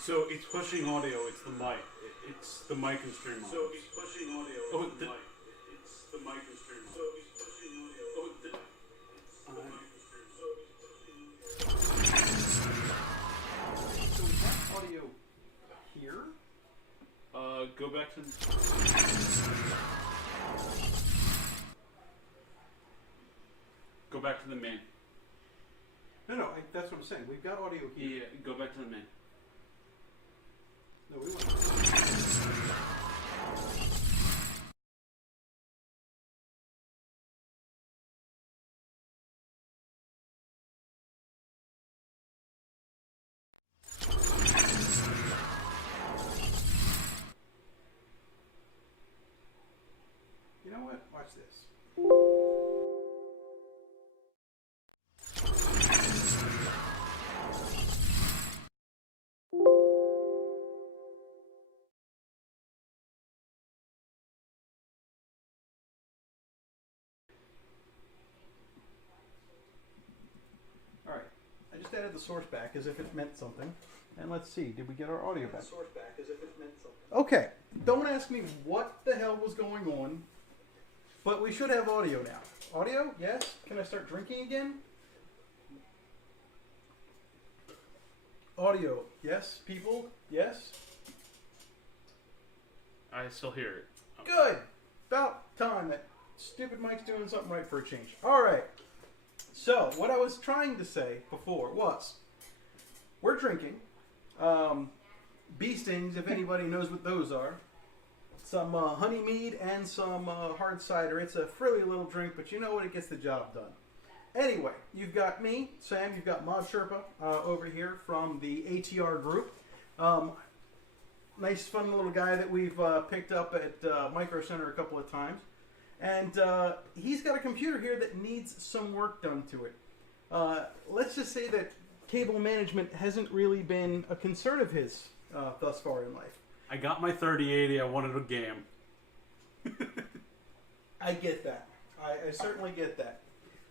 So it's pushing audio. It's the mic. It's the mic and stream audio. So it's pushing audio. It's the mic. It's the mic and stream. So it's pushing audio. It's the mic and stream. So it's pushing audio. So is that audio here? Go back to. Go back to the main. No, that's what I'm saying. We've got audio here. Yeah, go back to the main. No, we want. You know what? Watch this. All right. I just added the source back as if it meant something. And let's see, did we get our audio back? Source back as if it meant something. Okay. Don't ask me what the hell was going on, but we should have audio now. Audio? Yes? Can I start drinking again? Audio. Yes, people? Yes? I still hear it. Good. About time. That stupid mic's doing something right for a change. All right. So, what I was trying to say before was, we're drinking bee stings, if anybody knows what those are. Some honey mead and some hard cider. It's a frilly little drink, but you know what? It gets the job done. Anyway, you've got me, Sam. You've got Mod Sherpa over here from the ATR group. Nice, fun little guy that we've picked up at Micro Center a couple of times. And he's got a computer here that needs some work done to it. Let's just say that cable management hasn't really been a concern of his thus far in life. I got my 3080. I wanted a game. I get that. I certainly get that.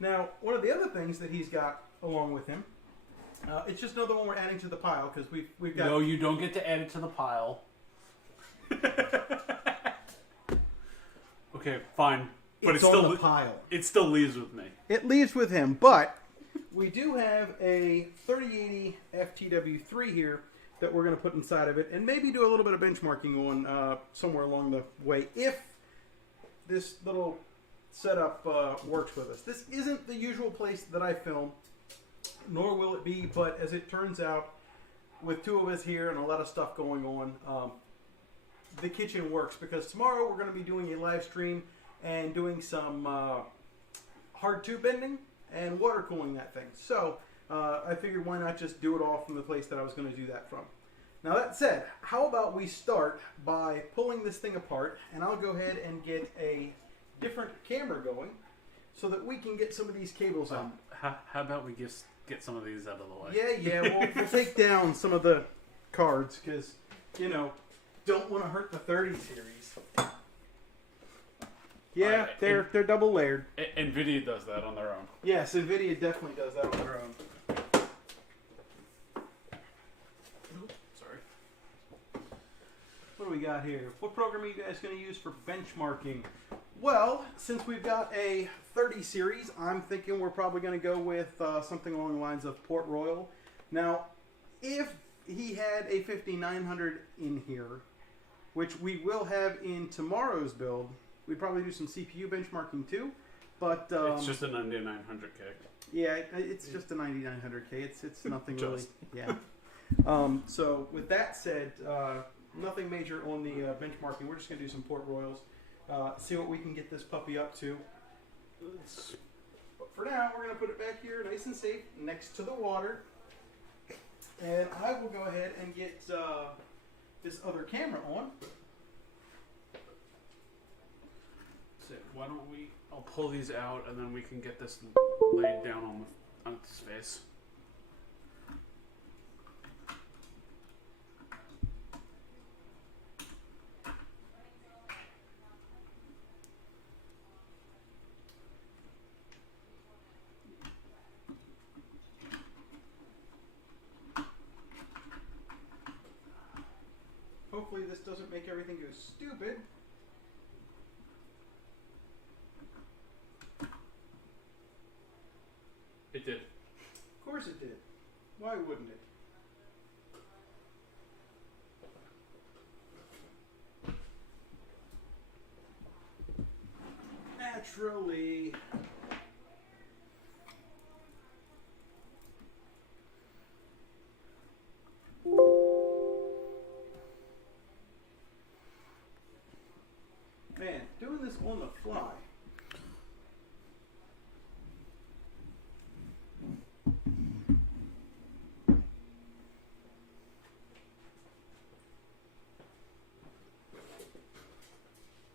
Now, one of the other things that he's got along with him, it's just another one we're adding to the pile because we've got. No, you don't get to add it to the pile. Okay, fine. But it's still on the pile. It still leaves with me. It leaves with him, but we do have a 3080 FTW3 here that we're going to put inside of it and maybe do a little bit of benchmarking on somewhere along the way if this little setup works with us. This isn't the usual place that I film, nor will it be, but as it turns out, with two of us here and a lot of stuff going on, the kitchen works because tomorrow we're going to be doing a live stream and doing some hard tube bending and water cooling that thing. So I figured why not just do it all from the place that I was going to do that from. Now that said, how about we start by pulling this thing apart, and I'll go ahead and get a different camera going so that we can get some of these cables on. How about we just get some of these out of the way? Yeah, we'll take down some of the cards because, you know, don't want to hurt the 30 series. Yeah, they're double layered. NVIDIA does that on their own. Yes, NVIDIA definitely does that on their own. Sorry. What do we got here? What program are you guys going to use for benchmarking? Well, since we've got a 30 series, I'm thinking we're probably going to go with something along the lines of Port Royal. Now, if he had a 5900 in here, which we will have in tomorrow's build, we'd probably do some CPU benchmarking too. But it's just a 9900K. Yeah, it's just a 9900K. It's nothing really. Yeah. So with that said, nothing major on the benchmarking. We're just going to do some Port Royals. See what we can get this puppy up to. But for now, we're going to put it back here nice and safe next to the water. And I will go ahead and get this other camera on. So why don't we... I'll pull these out and then we can get this laid down on its face. hopefully this doesn't make everything go stupid. It did. Of course it did. Why wouldn't it? Naturally. Man, doing this on the fly.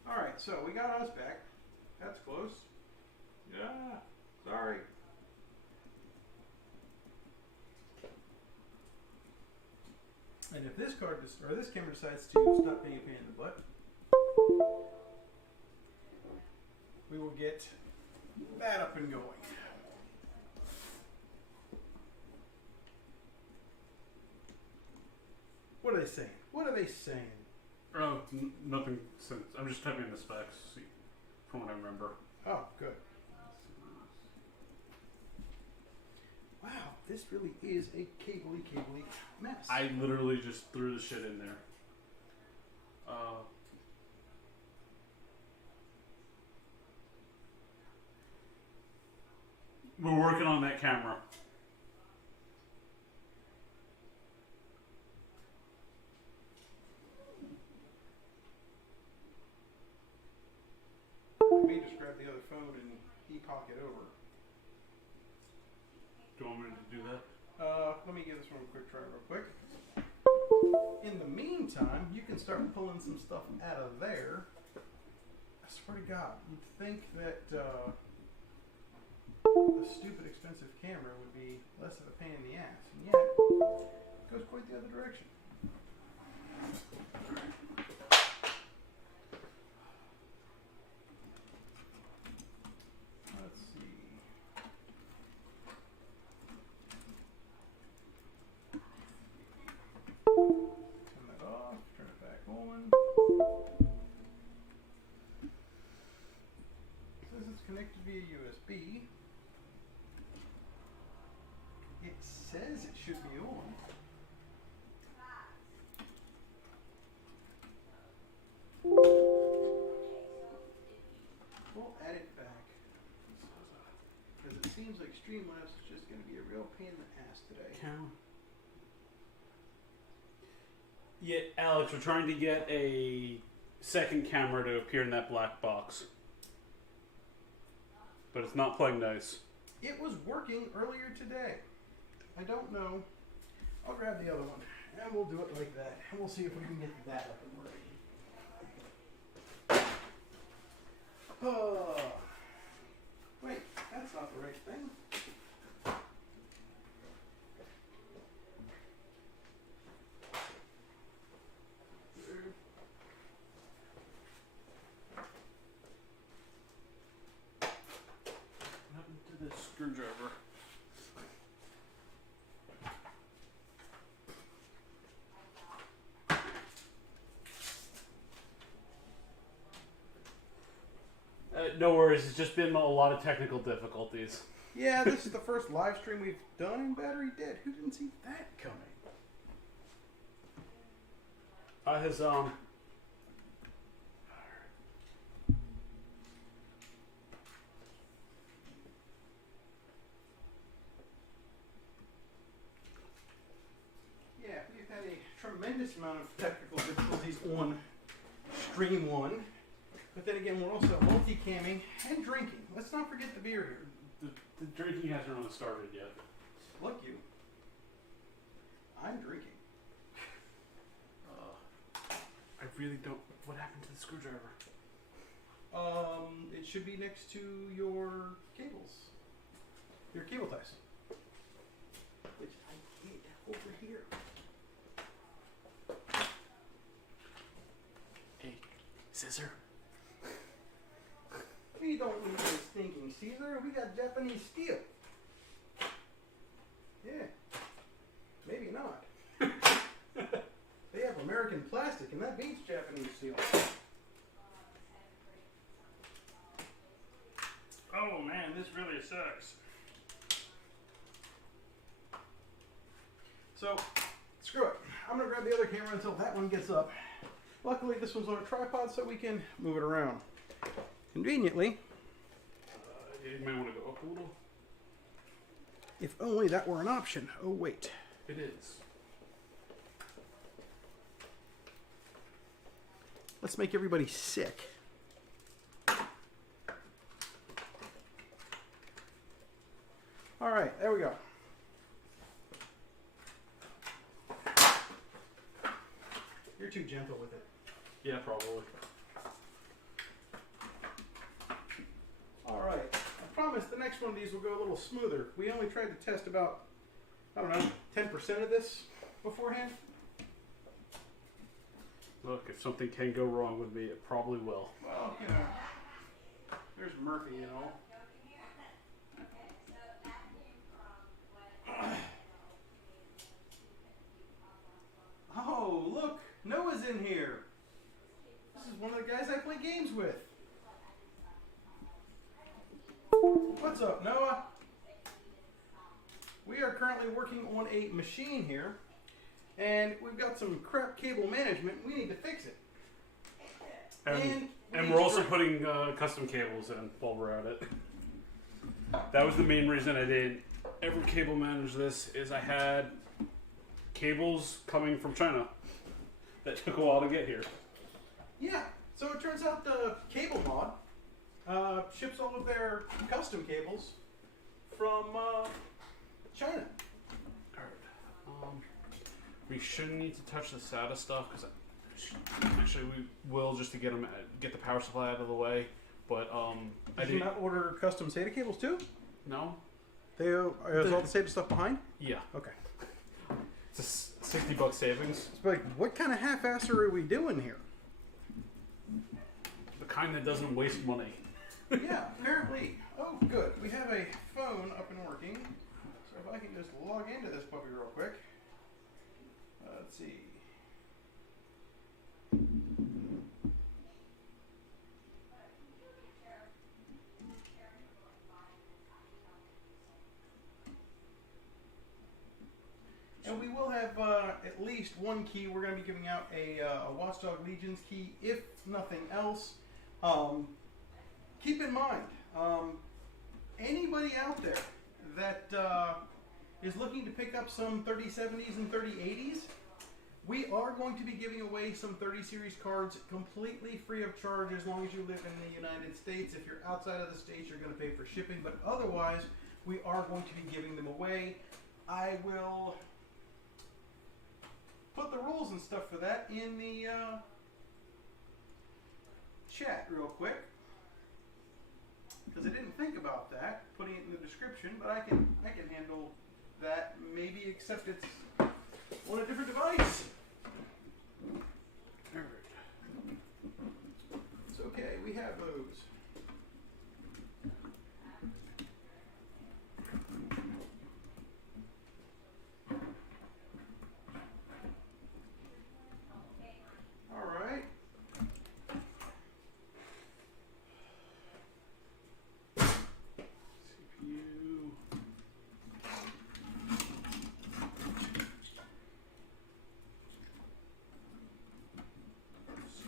Alright, so we got us back. That's close. Yeah, sorry. And if this this camera decides to stop being a pain in the butt, we will get that up and going. What are they saying? What are they saying? Oh, nothing since. I'm just typing in the specs from what I remember. Oh, good. Wow, this really is a cabley mess. I literally just threw the shit in there. We're working on that camera. I may just grab the other phone and epoch it over. Do you want me to do that? Let me give this one a quick try real quick. In the meantime, you can start pulling some stuff out of there. I swear to God, you'd think that a stupid expensive camera would be less of a pain in the ass, and yet it goes quite the other direction. Let's see. Turn that off, turn it back on. It says it's connected via USB. It says it should be on. We'll add it back. Because it seems like Streamlabs is just going to be a real pain in the ass today. Yeah, Alex, we're trying to get a second camera to appear in that black box. But it's not playing nice. It was working earlier today. I don't know. I'll grab the other one and we'll do it like that. And we'll see if we can get that up and running. Oh. Wait, that's not the right thing. What happened to this screwdriver? No worries, it's just been a lot of technical difficulties. Yeah, this is the first live stream we've done in Battery Dead. Who didn't see that coming? Yeah, we've had a tremendous amount of technical difficulties on Stream 1. But then again, we're also multi-camming and drinking. Let's not forget the beer here. The drinking hasn't really started yet. Look, you. I'm drinking. I really don't. What happened to the screwdriver? It should be next to your cables. Your cable ties. Which I hid over here. Hey, scissor. We don't need this stinking Caesar. We got Japanese steel. Yeah. Maybe not. They have American plastic and that beats Japanese steel. Oh man, this really sucks. So, screw it. I'm going to grab the other camera until that one gets up. Luckily, this one's on a tripod so we can move it around. Conveniently. You may want to go up a little. If only that were an option. Oh, wait. It is. Let's make everybody sick. All right, there we go. You're too gentle with it. Yeah, probably. All right. I promise the next one of these will go a little smoother. We only tried to test about, I don't know, 10% of this beforehand. Look, if something can go wrong with me, it probably will. Well, you know, there's Murphy and all. Oh, look, Noah's in here. This is one of the guys I play games with. What's up, Noah? We are currently working on a machine here, and we've got some crap cable management. We need to fix it. And we're also putting custom cables in while we're at it. That was the main reason I didn't ever cable manage this, is I had cables coming from China that took a while to get here. Yeah, so it turns out the Cable Mod ships all of their custom cables from China. Alright. We shouldn't need to touch the SATA stuff, because actually we will, just to get the power supply out of the way. But Did you not order custom SATA cables too? No. Is all the SATA stuff behind? Yeah. Okay. It's a $60 savings. It's like, what kind of half-asser are we doing here? The kind that doesn't waste money. Yeah, apparently. Oh, good. We have a phone up and working. So if I can just log into this puppy real quick. Let's see. And we will have at least one key. We're going to be giving out a Watchdog Legions key, if nothing else. Keep in mind, anybody out there that is looking to pick up some 3070s and 3080s, we are going to be giving away some 30 series cards completely free of charge as long as you live in the United States. If you're outside of the States, you're going to pay for shipping, but otherwise, we are going to be giving them away. I will put the rules and stuff for that in the chat real quick, because I didn't think about that, putting it in the description, but I can handle that, maybe, except it's on a different device. It's okay, we have those. All right.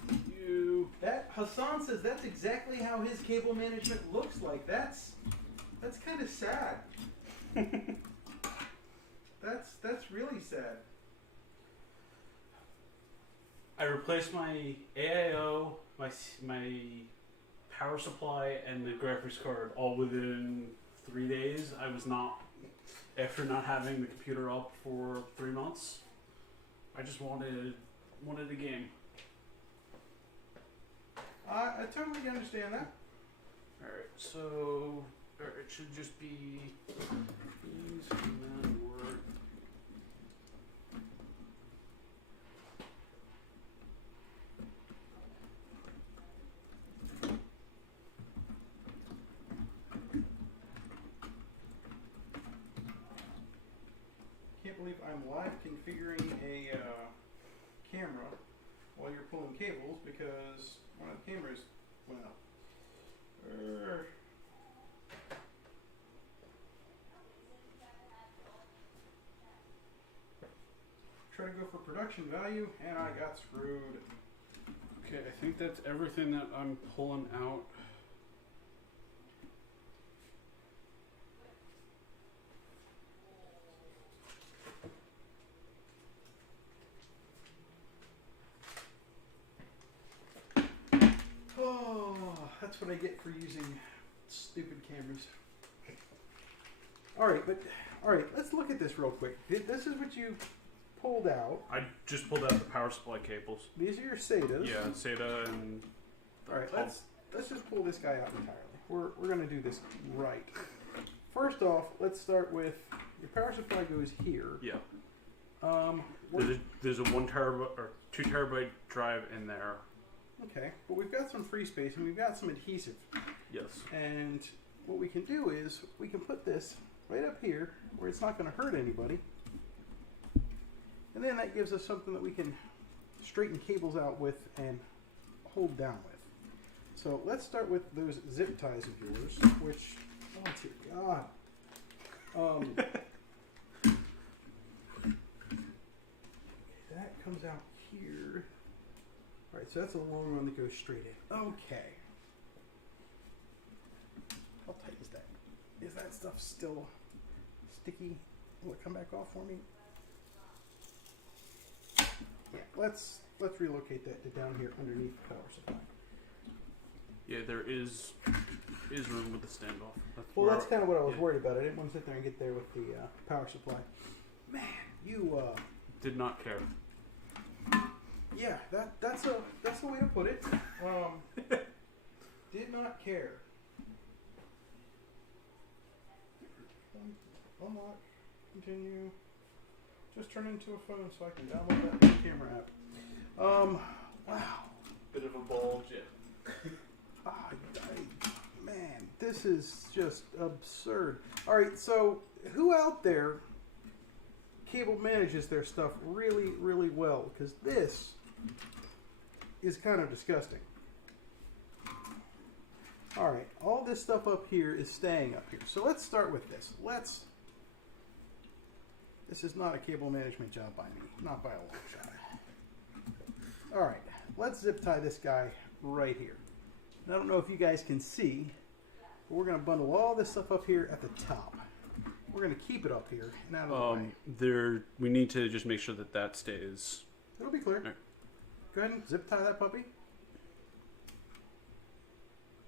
CPU. That Hassan says that's exactly how his cable management looks like. That's kind of sad. That's really sad. I replaced my AIO, my power supply, and the graphics card all within 3 days. I was not, after not having the computer up for 3 months, I just wanted a game. I totally understand that. Alright, so it should just be these and then Word. Can't believe I'm live configuring a camera while you're pulling cables because one of the cameras went out. Try to go for production value, and I got screwed. Okay, I think that's everything that I'm pulling out. Oh, that's what I get for using stupid cameras. All right, let's look at this real quick. This is what you pulled out. I just pulled out the power supply cables. These are your SATAs. Yeah, SATA and... All right, let's just pull this guy out entirely. We're going to do this right. First off, let's start with your power supply goes here. Yeah. There's a 1 terabyte or 2 terabyte drive in there. Okay, but we've got some free space and we've got some adhesive. Yes. And what we can do is we can put this right up here where it's not going to hurt anybody. And then that gives us something that we can straighten cables out with and hold down with. So let's start with those zip ties of yours, which, oh dear God. That comes out here. All right, so that's a long one that goes straight in. Okay. How tight is that? Is that stuff still sticky? Will it come back off for me? Yeah, let's relocate that to down here underneath the power supply. Yeah, there is room with the standoff. That's kind of what I was worried about. I didn't want to sit there and get there with the power supply. Man, you did not care. Yeah, that's the way to put it. Did not care. Unlock. Continue. Just turn into a phone so I can download that camera app. Wow. Bit of a bulge, yeah. Man, this is just absurd. All right, so who out there cable manages their stuff really, really well? Because this is kind of disgusting. All right, all this stuff up here is staying up here. So let's start with this. This is not a cable management job by me, not by a long shot. All right, let's zip tie this guy right here. I don't know if you guys can see, but we're going to bundle all this stuff up here at the top. We're going to keep it up here and out of the way. We need to just make sure that stays. It'll be clear. Right. Go ahead and zip tie that puppy.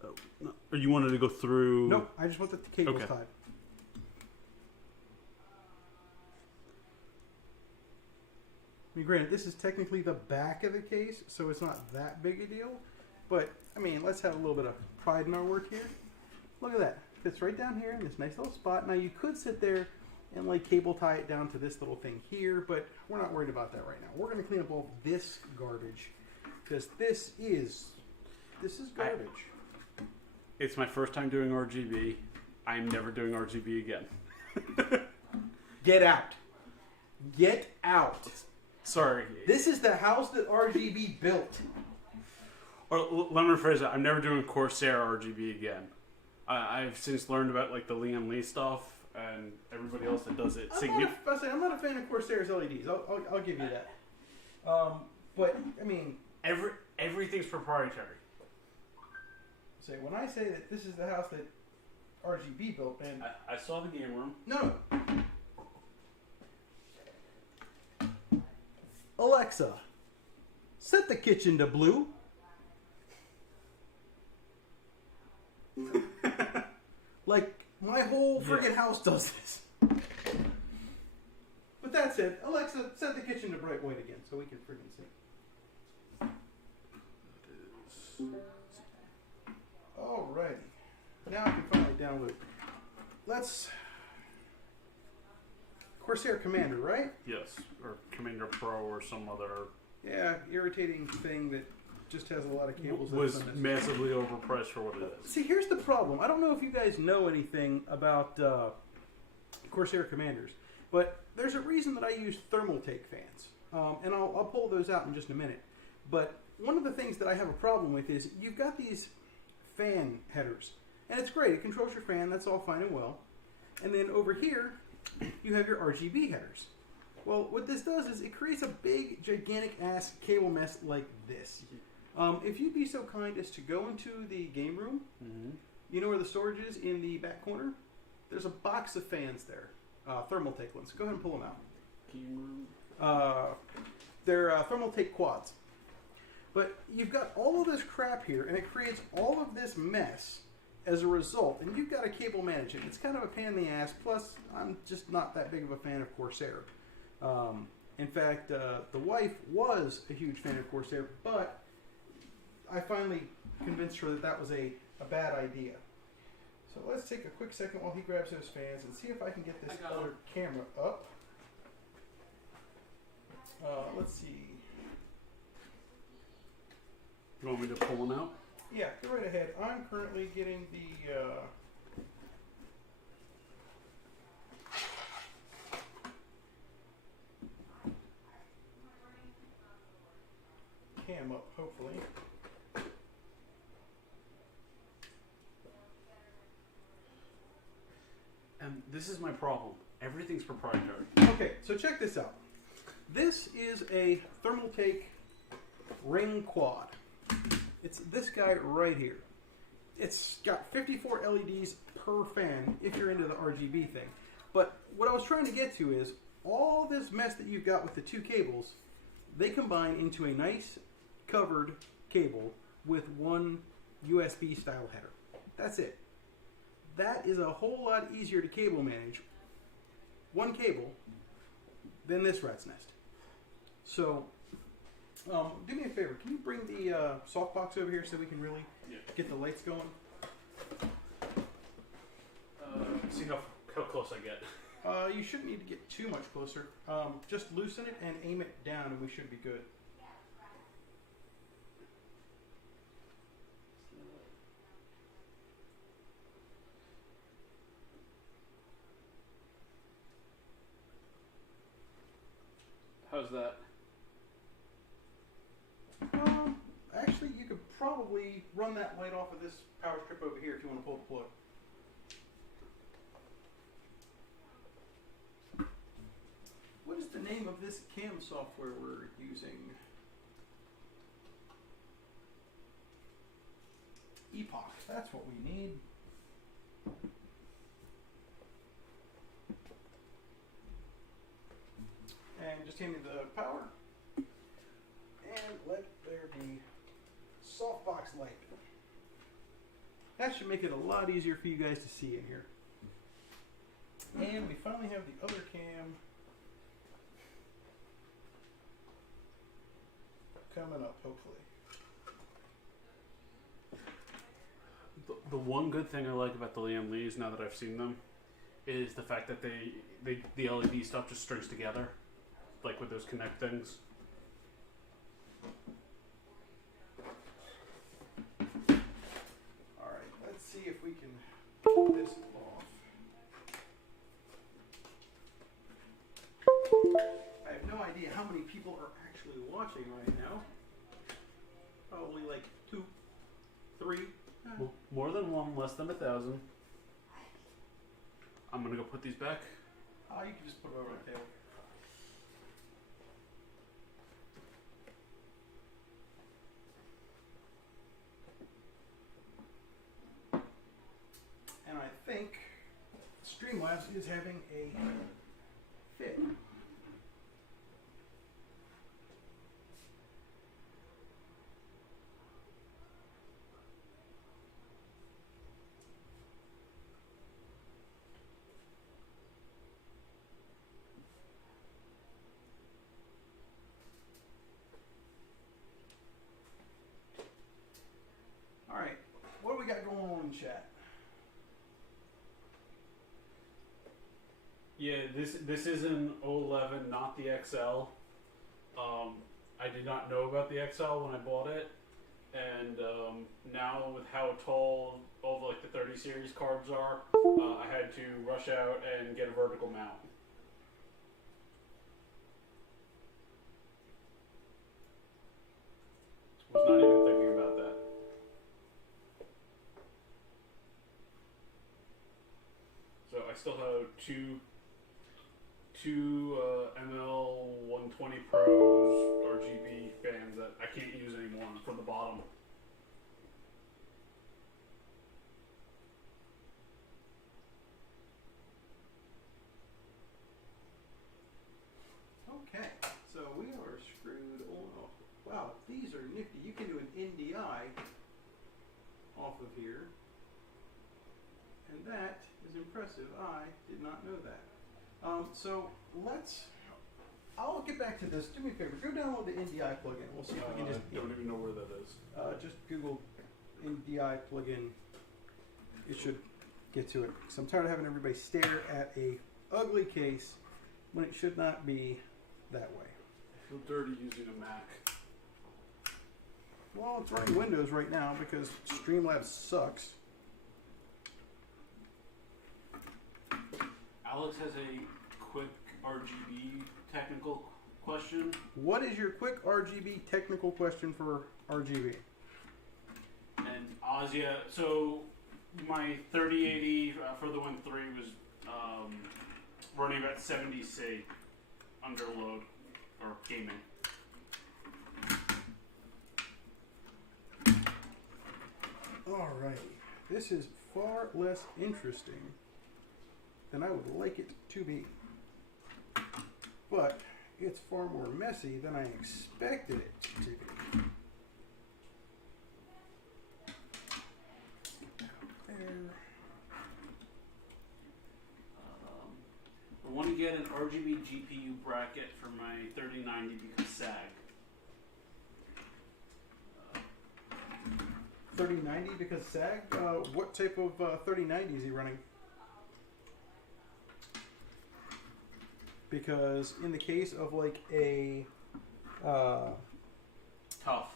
Oh, no. Or you wanted to go through? Nope, I just want the cables tied. I mean, granted, this is technically the back of the case, so it's not that big a deal. But, I mean, let's have a little bit of pride in our work here. Look at that. Fits right down here in this nice little spot. Now, you could sit there and, like, cable tie it down to this little thing here, but we're not worried about that right now. We're going to clean up all this garbage, because this is garbage. It's my first time doing RGB. I'm never doing RGB again. Get out. Get out. Sorry. This is the house that RGB built. Or let me rephrase it. I'm never doing Corsair RGB again. I've since learned about like the Liam Lee stuff and everybody else that does it. I'm not a fan of Corsair's LEDs. I'll give you that. But I mean, everything's proprietary. Say when I say that this is the house that RGB built, and I saw the game room. No. Alexa, set the kitchen to blue. Like, my whole friggin' house does this. But that's it. Alexa, set the kitchen to bright white again so we can friggin' see. Alrighty. Now I can finally download. Let's... Corsair Commander, right? Yes, or Commander Pro or some other... Yeah, irritating thing that just has a lot of cables. Was massively overpriced for what it is. See, here's the problem. I don't know if you guys know anything about Corsair Commanders, but there's a reason that I use Thermaltake fans. And I'll pull those out in just a minute. But one of the things that I have a problem with is you've got these fan headers. And it's great. It controls your fan. That's all fine and well. And then over here, you have your RGB headers. Well, what this does is it creates a big, gigantic-ass cable mess like this. If you'd be so kind as to go into the game room, you know where the storage is in the back corner? There's a box of fans there. Thermaltake ones. Go ahead and pull them out. Game room? They're Thermaltake quads. But you've got all of this crap here, and it creates all of this mess as a result. And you've got to cable manage it. It's kind of a pain in the ass. Plus, I'm just not that big of a fan of Corsair. In fact, the wife was a huge fan of Corsair, but I finally convinced her that that was a bad idea. So let's take a quick second while he grabs those fans and see if I can get this other camera up. Let's see. You want me to pull one out? Yeah, go right ahead. I'm currently getting the cam up, hopefully. And this is my problem. Everything's proprietary. Okay, so check this out. This is a Thermaltake ring quad. It's this guy right here. It's got 54 LEDs per fan if you're into the RGB thing. But what I was trying to get to is all this mess that you've got with the two cables, they combine into a nice covered cable with one USB style header. That's it. That is a whole lot easier to cable manage, one cable, than this rat's nest. So, do me a favor. Can you bring the softbox over here so we can really get the lights going? See how close I get. You shouldn't need to get too much closer. Just loosen it and aim it down and we should be good. How's that? Actually, you could probably run that light off of this power strip over here if you want to pull the plug. What is the name of this cam software we're using? Epoch. That's what we need. And just hand me the power. And let there be softbox light. That should make it a lot easier for you guys to see in here. And we finally have the other cam coming up, hopefully. The one good thing I like about the Liam Lees, now that I've seen them, is the fact that the LED stuff just strings together, like with those connect things. All right, let's see if we can pull this off. I have no idea how many people are actually watching right now. Probably like 2, 3. More than one, less than 1,000. I'm gonna go put these back. Oh, you can just put it over the table. And I think Streamlabs is having a fit. All right, what do we got going on in chat? Yeah, this is an 011, not the XL. I did not know about the XL when I bought it, and now with how tall all the, like the 30 series cards are, I had to rush out and get a vertical mount. still have two ML 120 Pros RGB fans that I can't use anymore from the bottom. Okay, so we are screwed on. Wow, these are nifty. You can do an NDI off of here, and that is impressive. I did not know that. So I'll get back to this. Do me a favor, go download the NDI plugin. We'll see if we can just. I don't even know where that is. Just Google NDI plugin. It should get to it. Because I'm tired of having everybody stare at a ugly case when it should not be that way. I feel dirty using a Mac. Well, it's running Windows right now because Streamlabs sucks. Alex has a quick RGB technical question. What is your quick RGB technical question for RGB? And Ozzy, so my 3080 for the Win 3 was running about 70C under load or gaming. Alright, this is far less interesting than I would like it to be. But it's far more messy than I expected it to be. There. I want to get an RGB GPU bracket for my 3090 because SAG. 3090 because SAG? What type of 3090 is he running? Because in the case of like a Tough?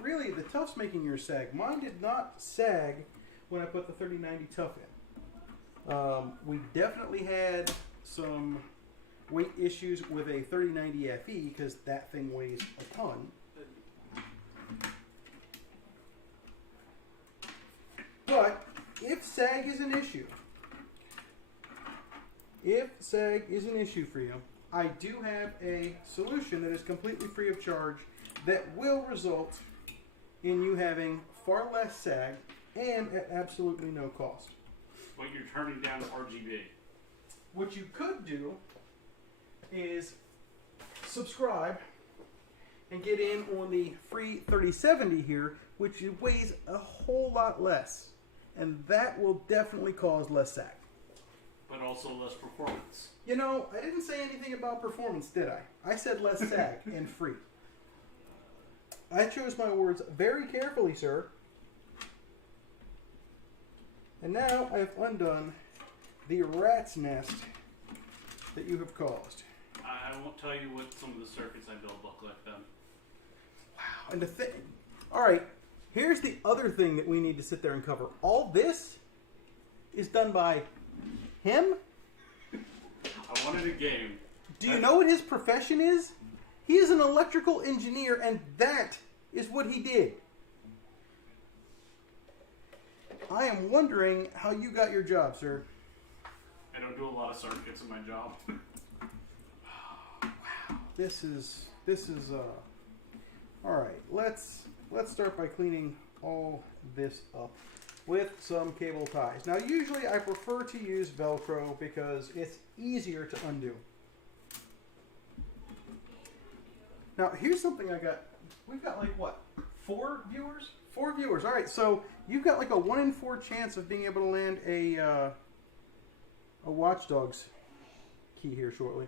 Really? The Tough's making your SAG. Mine did not SAG when I put the 3090 Tough in. We definitely had some weight issues with a 3090 FE because that thing weighs a ton. But if SAG is an issue, for you, I do have a solution that is completely free of charge that will result in you having far less SAG and at absolutely no cost. But you're turning down RGB. What you could do is subscribe and get in on the free 3070 here, which weighs a whole lot less. And that will definitely cause less SAG. But also less performance. You know, I didn't say anything about performance, did I? I said less SAG and free. I chose my words very carefully, sir. And now I have undone the rat's nest that you have caused. I won't tell you what some of the circuits I build look like then. Wow. And the thing... Alright, here's the other thing that we need to sit there and cover. All this is done by him? I wanted a game. Do you know what his profession is? He is an electrical engineer, and that is what he did. I am wondering how you got your job, sir. I don't do a lot of circuits in my job. Wow. This is all right. Let's start by cleaning all this up with some cable ties. Now, usually I prefer to use Velcro because it's easier to undo. Now, here's something I got. We've got like what? 4 viewers? 4 viewers. All right, so you've got like a 1 in 4 chance of being able to land a Watch Dogs key here shortly.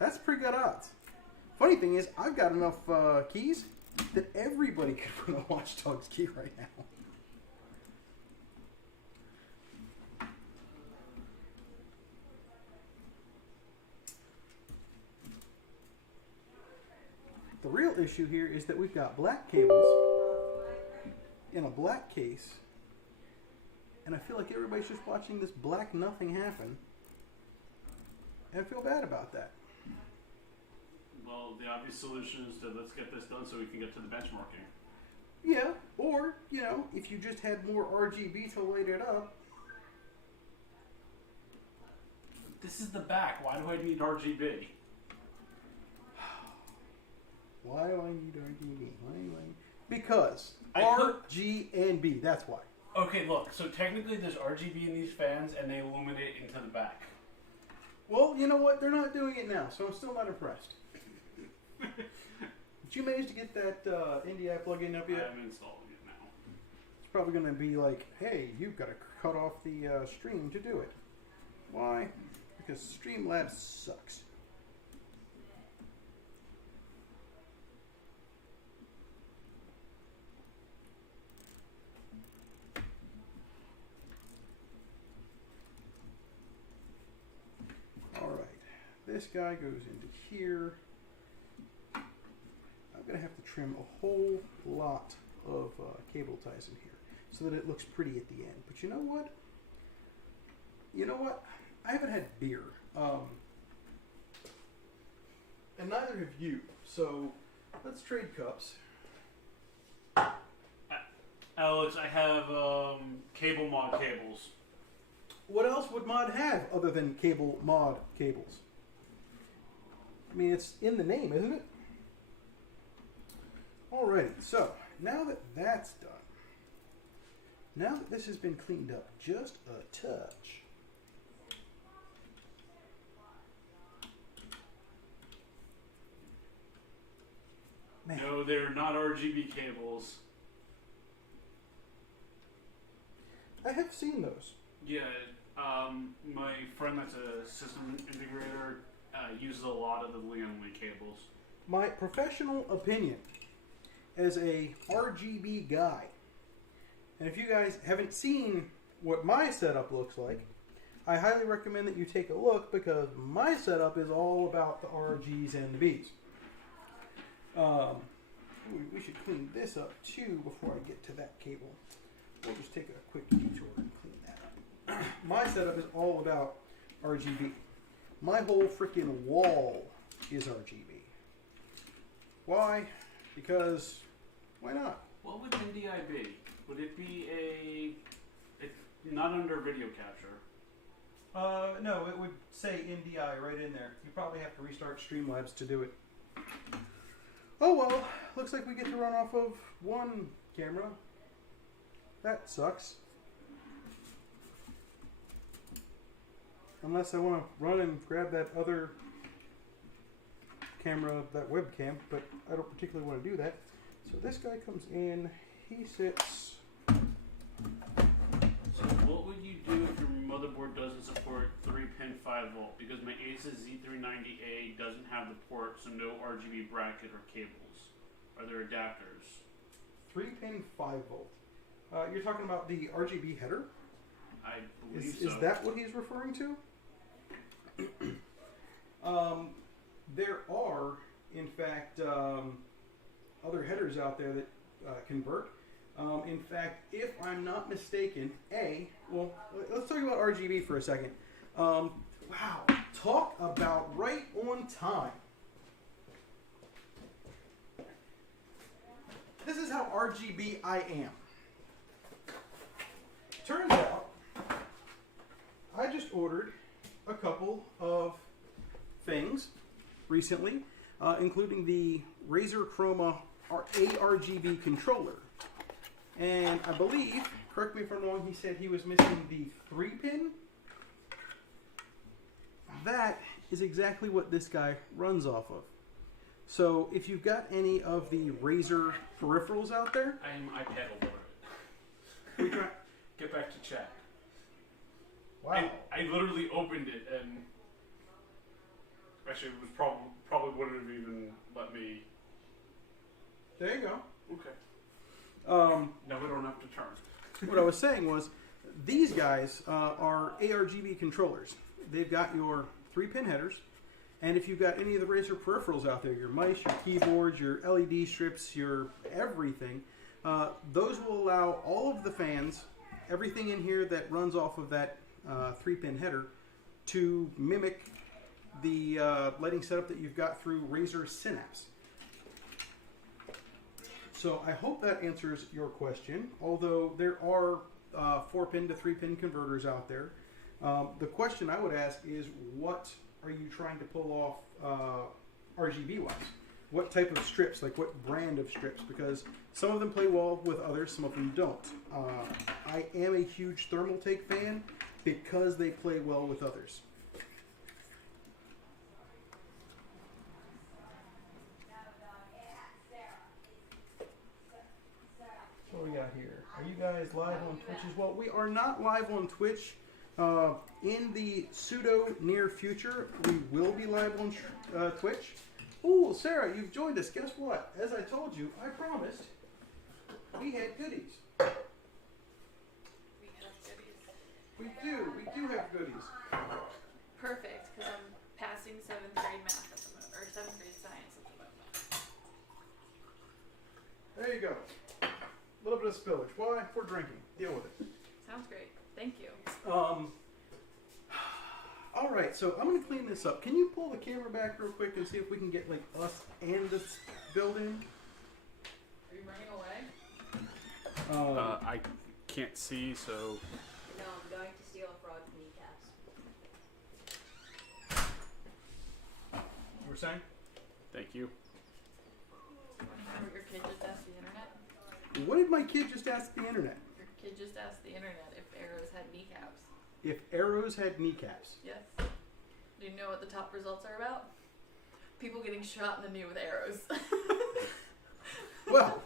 That's pretty good odds. Funny thing is, I've got enough keys that everybody could run a Watch Dogs key right now. The real issue here is that we've got black cables in a black case, and I feel like everybody's just watching this black nothing happen, and I feel bad about that. Well, the obvious solution is to let's get this done so we can get to the benchmarking. Yeah, or, you know, if you just had more RGB to light it up, This is the back. Why do I need RGB? Why do I need RGB? Because G and B. That's why. Okay, look. So technically, there's RGB in these fans, and they illuminate into the back. Well, you know what? They're not doing it now, so I'm still not impressed. Did you manage to get that NDI plug-in up yet? I'm installing it now. It's probably going to be like, hey, you've got to cut off the stream to do it. Why? Because Streamlabs sucks. All right, this guy goes into here. I'm going to have to trim a whole lot of cable ties in here so that it looks pretty at the end. But you know what? I haven't had beer. And neither have you. So let's trade cups. Alex, I have cable mod cables. What else would mod have other than cable mod cables? I mean, it's in the name, isn't it? Alrighty, so now that that's done, now that this has been cleaned up just a touch, man. No, they're not RGB cables. I have seen those. Yeah, my friend that's a system integrator uses a lot of the Leon Lee cables. My professional opinion as a RGB guy, and if you guys haven't seen what my setup looks like, I highly recommend that you take a look because my setup is all about the RGs and the Bs. We should clean this up too before I get to that cable. We'll just take a quick detour and clean that up. My setup is all about RGB. My whole freaking wall is RGB. Why? Because why not? What would NDI be? Would it be not under video capture? No, it would say NDI right in there. You probably have to restart Streamlabs to do it. Oh well, looks like we get to run off of one camera. That sucks. Unless I want to run and grab that other camera, that webcam, but I don't particularly want to do that. So this guy comes in, he sits. So what would you do if your motherboard doesn't support 3-pin 5-volt? Because my Asus Z390A doesn't have the port, so no RGB bracket or cables. Are there adapters? 3-pin 5-volt. You're talking about the RGB header? I believe so. Is that what he's referring to? There are, in fact, other headers out there that convert. In fact, if I'm not mistaken, let's talk about RGB for a second. Wow, talk about right on time. This is how RGB I am. Turns out, I just ordered a couple of things recently, including the Razer Chroma ARGB controller. And I believe, correct me if I'm wrong, he said he was missing the 3-pin. That is exactly what this guy runs off of. So if you've got any of the Razer peripherals out there... I am iPad over it. Get back to chat. Wow. I literally opened it and... Actually, it was probably wouldn't have even let me... There you go. Okay. Now we don't have to turn. What I was saying was, these guys are ARGB controllers. They've got your 3-pin headers, and if you've got any of the Razer peripherals out there, your mice, your keyboards, your LED strips, your everything, those will allow all of the fans, everything in here that runs off of that 3-pin header, to mimic the lighting setup that you've got through Razer Synapse. So I hope that answers your question, although there are 4-pin to 3-pin converters out there. The question I would ask is, what are you trying to pull off RGB wise? What type of strips, like what brand of strips? Because some of them play well with others, some of them don't. I am a huge Thermaltake fan because they play well with others. What do we got here? Are you guys live on Twitch as well? We are not live on Twitch. In the pseudo near future, we will be live on Twitch. Ooh, Sarah, you've joined us. Guess what? As I told you, I promised we had goodies. We have goodies. We do have goodies. Perfect, because I'm passing 7th grade math at the moment, or 7th grade science at the moment. There you go. A little bit of spillage. Why? We're drinking. Deal with it. Sounds great. Thank you. All right, so I'm gonna clean this up. Can you pull the camera back real quick and see if we can get like us and this building? Are you running away? I can't see, so. No, I'm going to steal a frog's kneecaps. You were saying? Thank you. Remember your kid just asked the internet? What did my kid just ask the internet? Your kid just asked the internet if arrows had kneecaps. If arrows had kneecaps. Yes. Do you know what the top results are about? People getting shot in the knee with arrows. Well,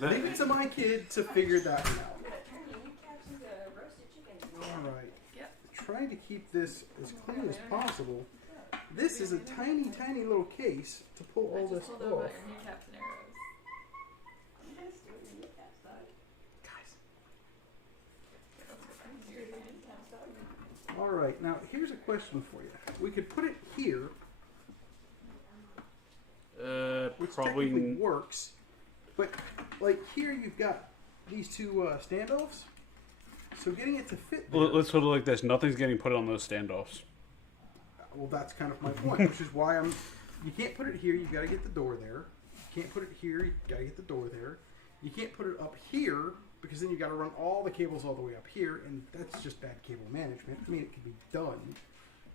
leave it to my kid to figure that one out. Turn your kneecaps into roasted chicken. All right. Yep. Trying to keep this as clean as possible. This is a tiny, tiny little case to pull all I this just told them about off. your kneecaps and arrows. I'm going to steal your kneecaps, dog. Guys. Your kneecaps, dog. All right. Now, here's a question for you. We could put it here, which Probably. technically works. But, like, here you've got these two standoffs. So getting it to fit there, Let's put it like this: nothing's getting put on those standoffs. well, that's kind of my point, which is why you can't put it here, you've got to get the door there. You can't put it here, you've got to get the door there. You can't put it up here, because then you've got to run all the cables all the way up here, and that's just bad cable management. I mean, it can be done.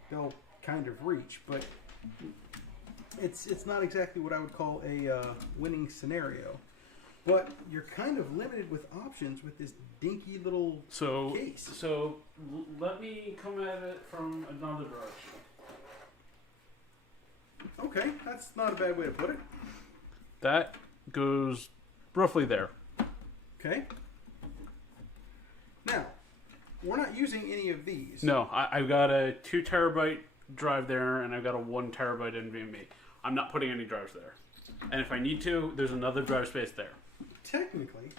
They'll kind of reach, but it's not exactly what I would call a winning scenario. But you're kind of limited with options with this dinky little case. So let me come at it from another direction. Okay, that's not a bad way to put it. That goes roughly there. Okay. Now, we're not using any of these. No, I've got a 2 terabyte drive there, and I've got a 1 terabyte NVMe. I'm not putting any drives there. And if I need to, there's another drive space there. Technically,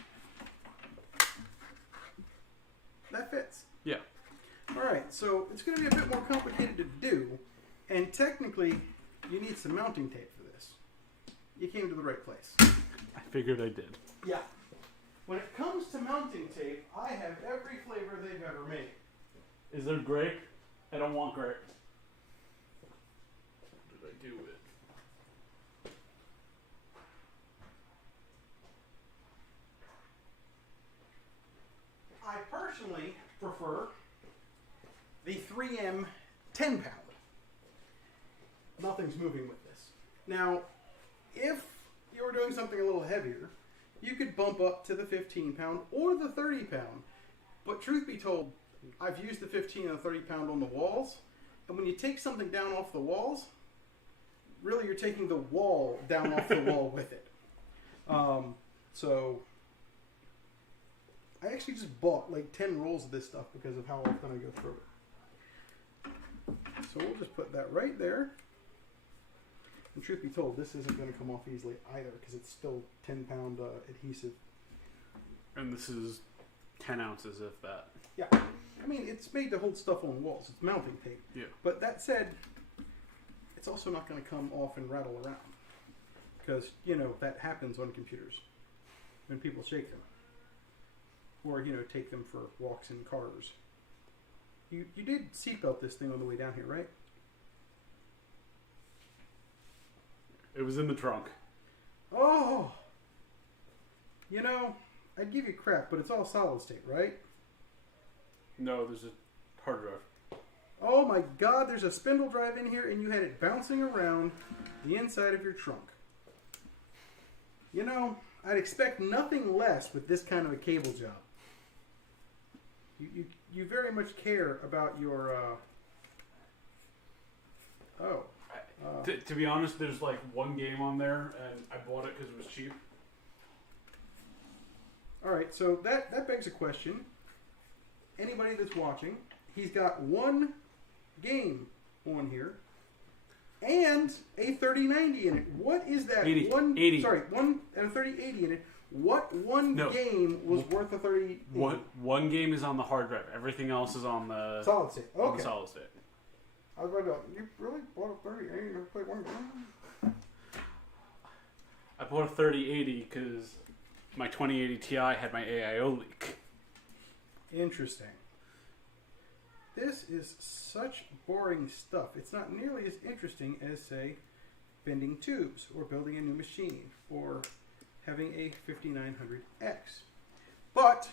that fits. Yeah. All right, so it's going to be a bit more complicated to do, and technically, you need some mounting tape for this. You came to the right place. I figured I did. Yeah. When it comes to mounting tape, I have every flavor they've ever made. Is there grape? I don't want grape. What did I do with? I personally prefer the 3M 10 pound. Nothing's moving with this. Now, if you were doing something a little heavier, you could bump up to the 15 pound or the 30 pound. But truth be told, I've used the 15 and the 30 pound on the walls, and when you take something down off the walls, really you're taking the wall down off the wall with it. So I actually just bought like 10 rolls of this stuff because of how often I go through it. So we'll just put that right there. And truth be told, this isn't going to come off easily either because it's still 10 pound adhesive. And this is 10 ounces, if that. Yeah. I mean, it's made to hold stuff on walls. It's mounting tape. Yeah. But that said, it's also not going to come off and rattle around. Because, you know, that happens on computers when people shake them. Or, you know, take them for walks in cars. You did seatbelt this thing on the way down here, right? It was in the trunk. Oh! You know, I'd give you crap, but it's all solid state, right? No, there's a hard drive. Oh my God, there's a spindle drive in here and you had it bouncing around the inside of your trunk. You know, I'd expect nothing less with this kind of a cable job. You very much care about your, To be honest, there's like one game on there, and I bought it because it was cheap. Alright, so that begs a question. Anybody that's watching, he's got one game on here and a 3090 in it. What is that? 80. One and a 3080 in it. What game was worth a 3080? One game is on the hard drive. Everything else is on the solid state. Okay. on the solid state. I was about to go, you really bought a 3080 and played one game? I bought a 3080 because my 2080 Ti had my AIO leak. Interesting. This is such boring stuff. It's not nearly as interesting as, say, bending tubes or building a new machine or having a 5900X. But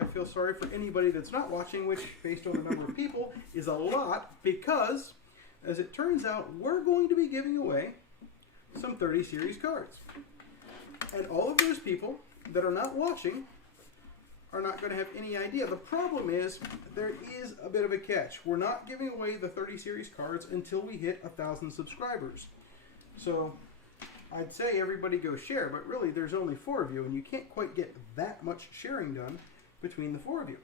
I feel sorry for anybody that's not watching, which, based on the number of people, is a lot, because, as it turns out, we're going to be giving away some 30 series cards. And all of those people that are not watching are not going to have any idea. The problem is, there is a bit of a catch. We're not giving away the 30 series cards until we hit 1,000 subscribers. So I'd say everybody go share, but really there's only 4 of you, and you can't quite get that much sharing done between the 4 of you.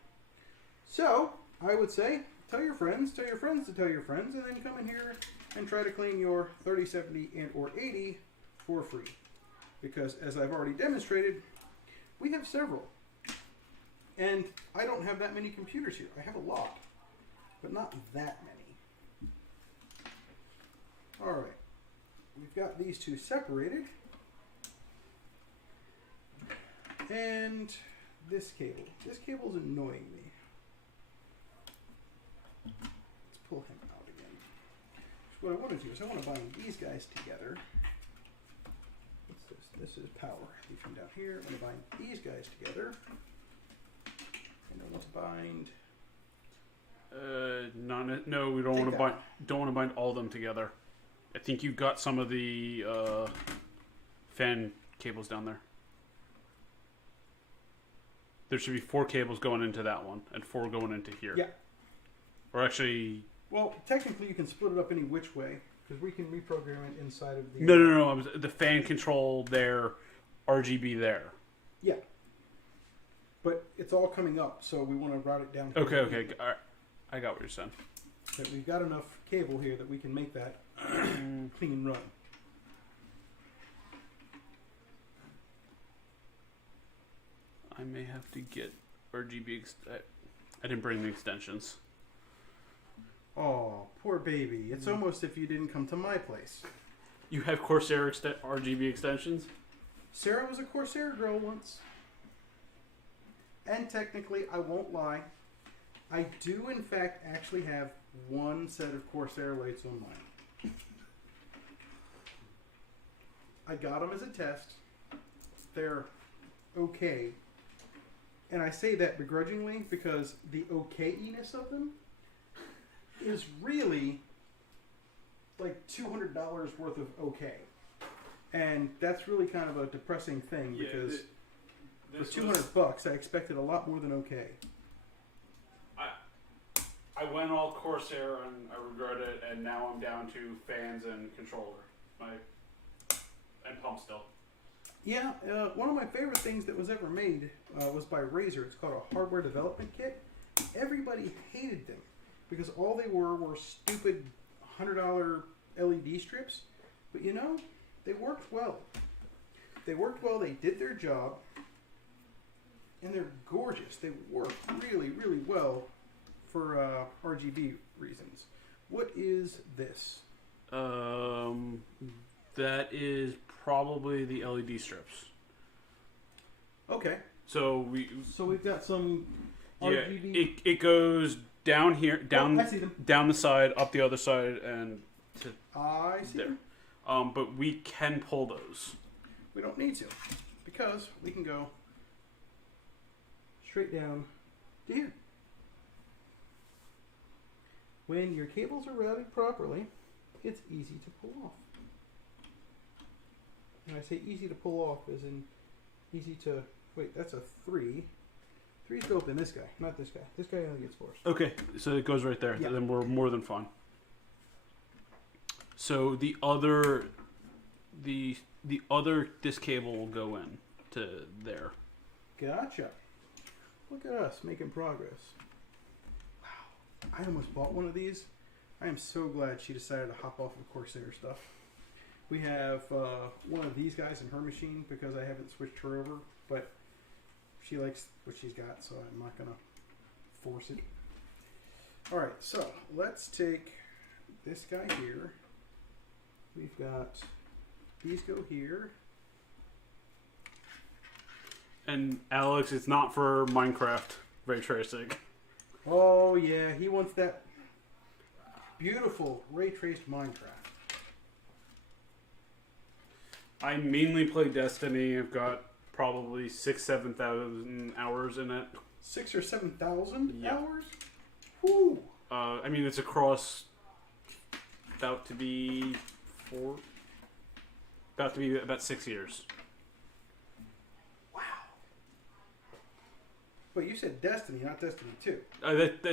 So I would say tell your friends to tell your friends, and then come in here and try to claim your 30, 70, and or 80 for free. Because as I've already demonstrated, we have several. And I don't have that many computers here. I have a lot, but not that many. All right. We've got these two separated. And this cable. This cable's annoying me. Let's pull him out again. So what I want to do is I want to bind these guys together. What's this? This is power. Leave him down here. I'm going to bind these guys together. And I want to bind. No, we don't want to bind. Don't want to bind all of them together. I think you've got some of the fan cables down there. There should be 4 cables going into that one and 4 going into here. Yeah. Or actually, well, technically you can split it up any which way because we can reprogram it inside of the. No. The fan control there, RGB there. Yeah. But it's all coming up, so we want to route it down. Okay. All right. I got what you're saying. That we've got enough cable here that we can make that clean run. I may have to get RGB. I didn't bring the extensions. Oh, poor baby. It's almost if you didn't come to my place. You have Corsair RGB extensions? Sarah was a Corsair girl once. And technically, I won't lie, I do in fact actually have one set of Corsair lights on mine. I got them as a test. They're okay. And I say that begrudgingly because the okay-ness of them is really like $200 worth of okay. And that's really kind of a depressing thing because for $200 I expected a lot more than okay. I went all Corsair and I regret it, and now I'm down to fans and controller. And pump still. Yeah, one of my favorite things that was ever made was by Razer. It's called a hardware development kit. Everybody hated them because all they were stupid $100 LED strips. But you know, they worked well. They worked well, they did their job, and they're gorgeous. They work really, really well for RGB reasons. What is this? That is probably the LED strips. Okay. So we've got some RGB. It goes down here, down I see them. down the side, up the other side, and to I see there. them. But we can pull those. We don't need to because we can go straight down to here. when your cables are routed properly, it's easy to pull off. And I say easy to pull off as in easy to... Wait, that's a 3. 3's built in this guy, not this guy. This guy only gets 4s. Okay, so it goes right there. Yeah. Then we're more than fine. So the other this cable will go in to there. Gotcha. Look at us making progress. Wow. I almost bought one of these. I am so glad she decided to hop off of Corsair stuff. We have one of these guys in her machine because I haven't switched her over, but she likes what she's got, so I'm not going to force it. Alright, so let's take this guy here. We've got these go here. And Alex, it's not for Minecraft ray tracing. Oh yeah, he wants that beautiful ray traced Minecraft. I mainly play Destiny. I've got probably 6,000-7,000 hours in it. 6,000 or 7,000 Yeah. hours? Whew. I mean, it's across about to be about 6 years. Wow. But you said Destiny, not Destiny 2.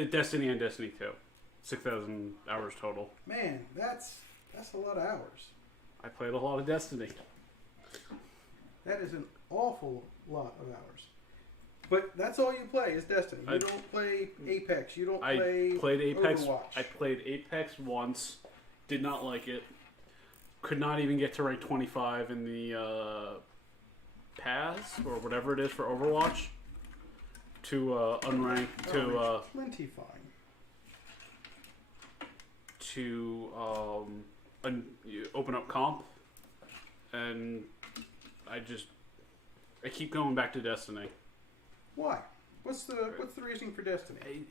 Destiny and Destiny 2. 6,000 hours total. Man, that's a lot of hours. I played a lot of Destiny. That is an awful lot of hours. But that's all you play is Destiny. You don't play Apex. You don't play played Apex. Overwatch. I played Apex once. Did not like it. Could not even get to rank 25 in the pass or whatever it is for Overwatch. To unrank plenty fine. to open up comp, and I keep going back to Destiny. Why? What's the reasoning for Destiny?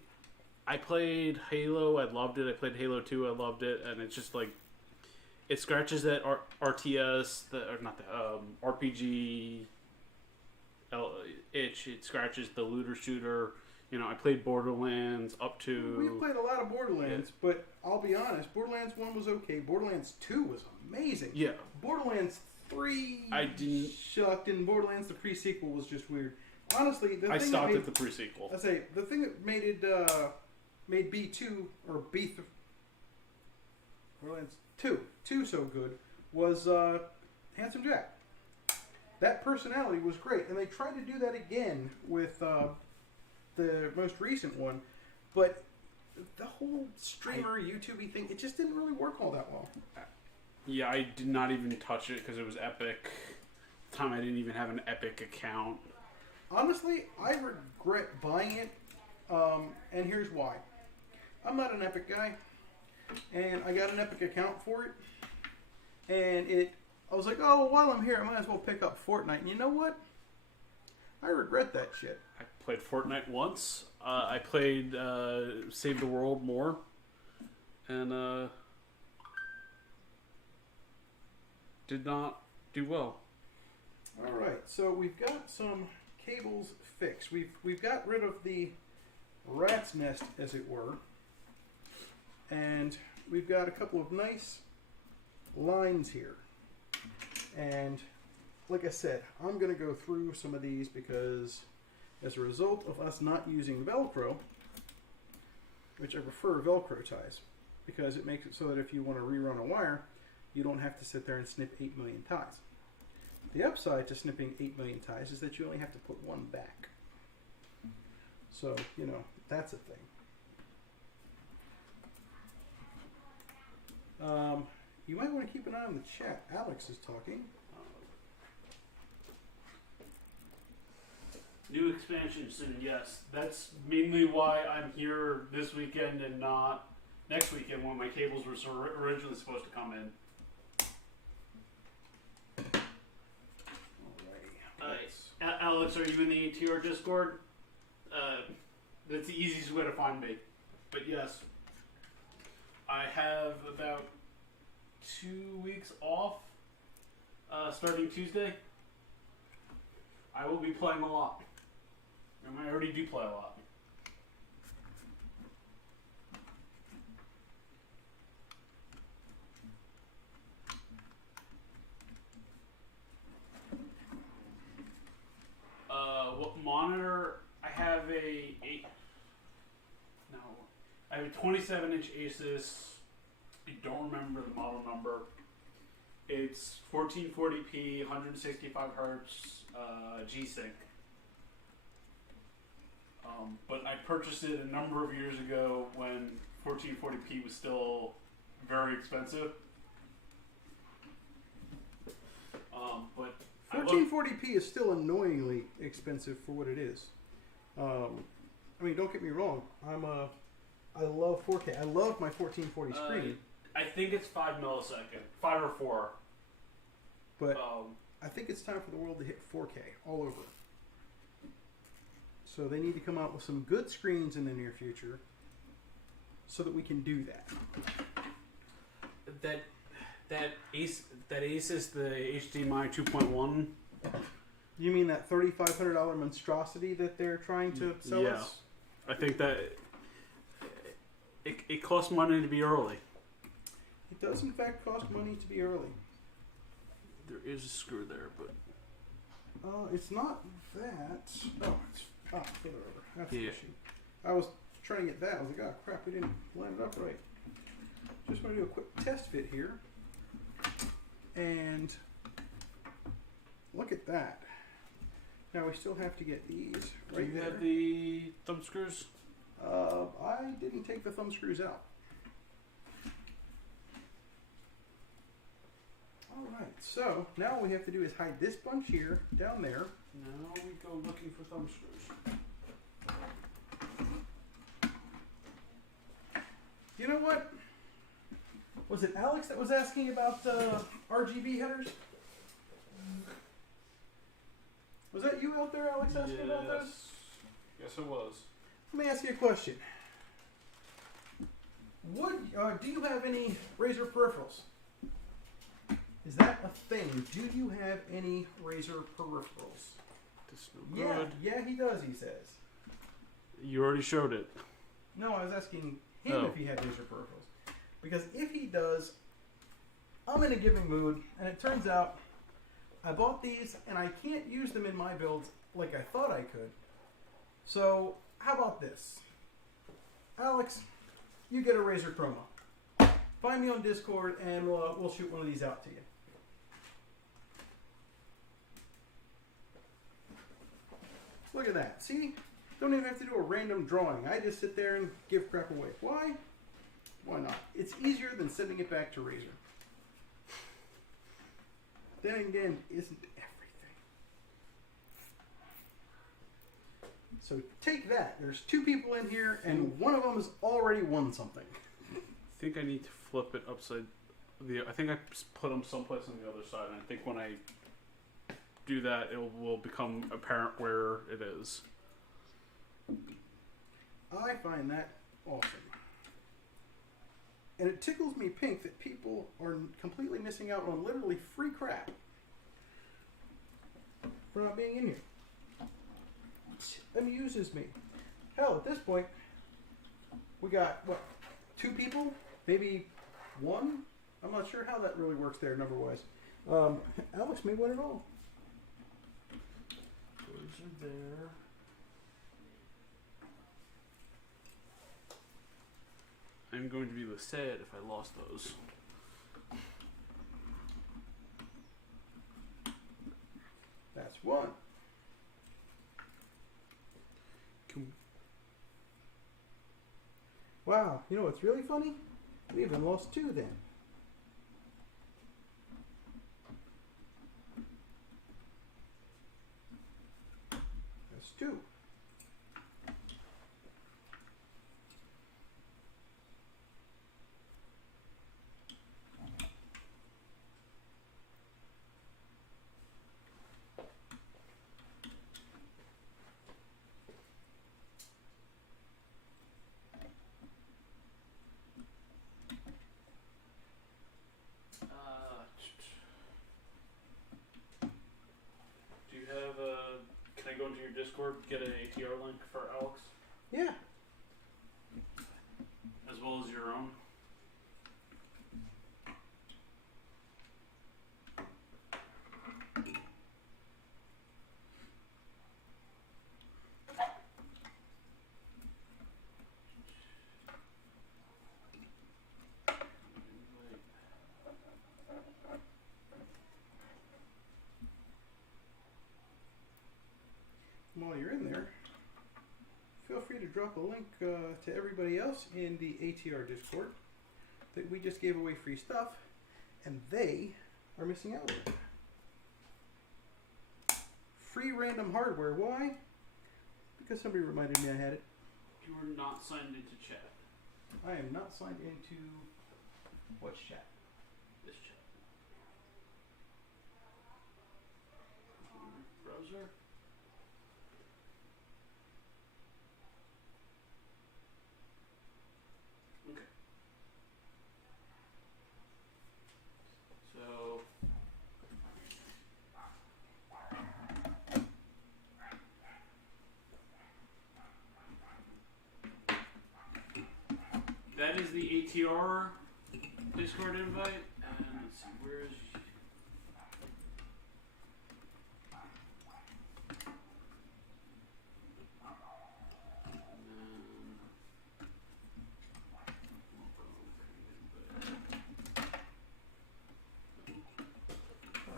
I played Halo, I loved it. I played Halo 2, I loved it, and it's just like it scratches that RTS, RPG itch. It scratches the looter shooter. You know, I played Borderlands up to. We played a lot of Borderlands, but I'll be honest. Borderlands 1 was okay. Borderlands 2 was amazing. Yeah. Borderlands 3 I didn't. sucked, and Borderlands the pre-sequel was just weird. Honestly, I stopped at the pre-sequel. I say the thing that made it made B2 or Borderlands 2 so good was Handsome Jack. That personality was great, and they tried to do that again with the most recent one, but the whole streamer YouTubey thing, it just didn't really work all that well. Yeah, I did not even touch it because it was Epic. At the time, I didn't even have an Epic account. Honestly, I regret buying it, and here's why. I'm not an Epic guy, and I got an Epic account for it, and I was like, oh, while I'm here, I might as well pick up Fortnite, and you know what? I regret that shit. I played Fortnite once. I played Save the World more, and did not do well. All right, so we've got some cables fixed. We've got rid of the rat's nest, as it were, and we've got a couple of nice lines here. And like I said, I'm going to go through some of these because as a result of us not using Velcro, which I prefer Velcro ties, because it makes it so that if you want to rerun a wire, you don't have to sit there and snip 8 million ties. The upside to snipping 8 million ties is that you only have to put one back. So, you know, that's a thing. You might want to keep an eye on the chat. Alex is talking. New expansion soon, yes. That's mainly why I'm here this weekend and not next weekend when my cables were originally supposed to come in. Alex, are you in the ATR Discord? That's the easiest way to find me. But yes, I have about 2 weeks off starting Tuesday. I will be playing a lot. And I already do play a lot. 27-inch Asus. I don't remember the model number. It's 1440p, 165 hertz, G-Sync. But I purchased it a number of years ago when 1440p was still very expensive. But 1440p is still annoyingly expensive for what it is. I mean, don't get me wrong. I love 4K. I love my 1440 screen. I think it's 5 milliseconds, 5 or 4. But I think it's time for the world to hit 4K all over. So they need to come out with some good screens in the near future so that we can do that. That Asus, the HDMI 2.1. You mean that $3,500 monstrosity that they're trying to sell us? I think that it costs money to be early. It does, in fact, cost money to be early. There is a screw there, but it's not that. Oh, it's further over. That's the Yeah. issue. I was trying to get that. I was like, oh crap, we didn't line it up right. Just want to do a quick test fit here, and look at that. Now we still have to get these do right you there. have the thumb screws? I didn't take the thumb screws out. Alright, so now what we have to do is hide this bunch here, down there. Now we go looking for thumb screws. You know what? Was it Alex that was asking about RGB headers? Was that you out there, Alex, asking about those? Yes, it was. Let me ask you a question. Do you have any Razer peripherals? Is that a thing? Do you have any Razer peripherals? This no good. Yeah, he does, he says. You already showed it. No, I was asking him if he had Razer peripherals. Because if he does, I'm in a giving mood, and it turns out I bought these, and I can't use them in my builds like I thought I could. So, how about this? Alex, you get a Razer promo. Find me on Discord, and we'll shoot one of these out to you. Look at that. See? Don't even have to do a random drawing. I just sit there and give crap away. Why? Why not? It's easier than sending it back to Razer. Then again, isn't everything. So take that. There's 2 people in here, and one of them has already won something. I think I need to flip it upside. I think I put them someplace on the other side, and I think when I do that, it will become apparent where it is. I find that awesome. And it tickles me pink that people are completely missing out on literally free crap for not being in here. It amuses me. Hell, at this point, we got, what, 2 people? Maybe 1? I'm not sure how that really works there number-wise. Alex may win it all. Those are there. I'm going to be sad if I lost those. That's 1. Wow, you know what's really funny? We even lost 2 then. That's 2. Do you have can I go into your Discord, get an ATR link for Alex? Yeah. As well as your own? while you're in there, feel free to drop a link to everybody else in the ATR Discord that we just gave away free stuff, and they are missing out on it. Free random hardware. Why? Because somebody reminded me I had it. You are not signed into chat. I am not signed into what chat? This chat. Browser. Okay. So. That is the ATR Discord invite, and let's see, where is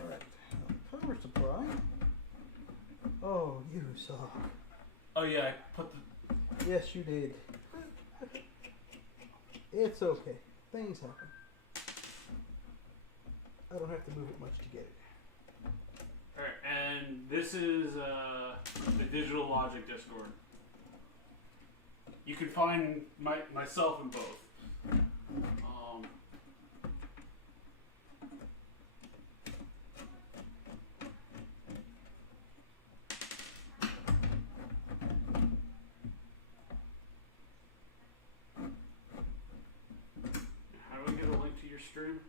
Alright. Power supply. Oh, you suck. Oh yeah, I put the Yes, you did. It's okay. Things happen. I don't have to move it much to get it. Alright, and this is the Digital Logic Discord. You can find myself in both. How do I get a link to your stream?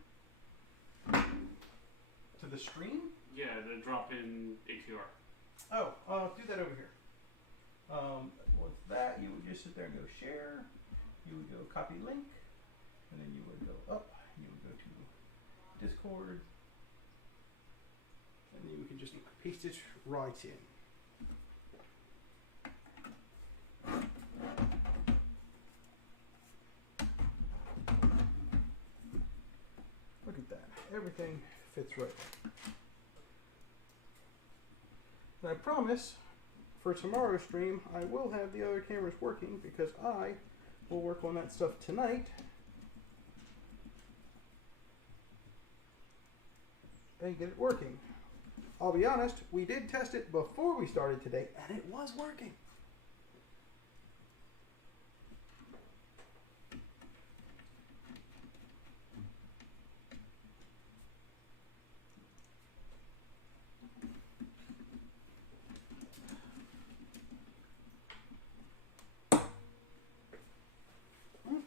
To the stream? Yeah, the drop in ATR. Oh, do that over here. With that, you would just sit there and go share. You would go copy link, and then you would go up. You would go to Discord, and then we can just paste it right in. Look at that. Everything fits right. And I promise, for tomorrow's stream, I will have the other cameras working because I will work on that stuff tonight. And get it working. I'll be honest, we did test it before we started today, and it was working.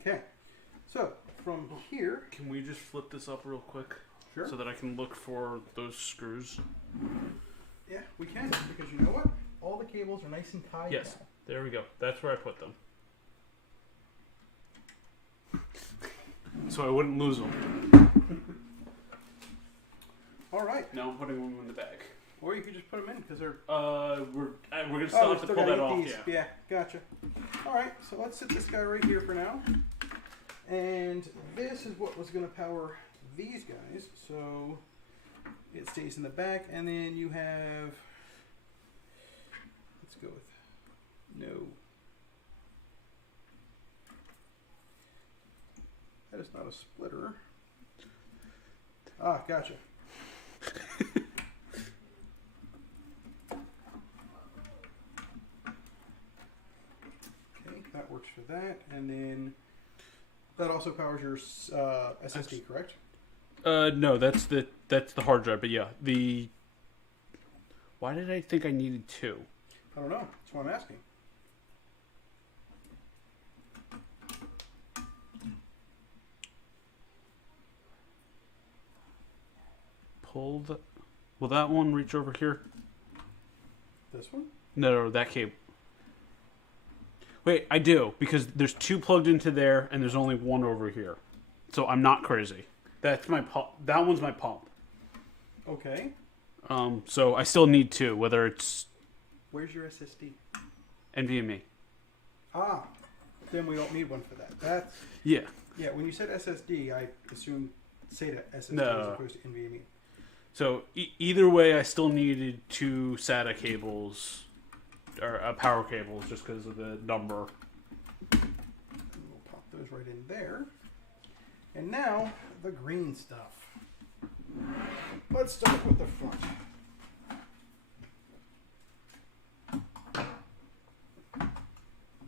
Okay, so from here, Can we just flip this up real quick? sure. So that I can look for those screws. Yeah, we can, because you know what? All the cables are nice and tied Yes. down. There we go. That's where I put them. So I wouldn't lose them. All right. Now I'm putting them in the bag. Or you could just put them in because they're. We're gonna still have to pull that off. Yeah. Yeah, gotcha. All right, so let's set this guy right here for now. And this is what was going to power these guys. So it stays in the back, and then you have. Let's go with no. That is not a splitter. Ah, gotcha. Okay, that works for that, and then that also powers your SSD, correct? No, that's the hard drive. But yeah, Why did I think I needed two? I don't know. That's what I'm asking. Pull the. Will that one reach over here? This one? No, that cable. Wait, I do, because there's two plugged into there, and there's only one over here. So I'm not crazy. That's my pump. That one's my pump. Okay. So I still need two, whether it's Where's your SSD? NVMe. Ah, then we don't need one for that. That's Yeah. yeah. When you said SSD, I assumed SATA SSD No. as opposed to NVMe. So either way, I still needed two SATA cables or power cables just because of the number. We'll pop those right in there. And now the green stuff. Let's start with the front.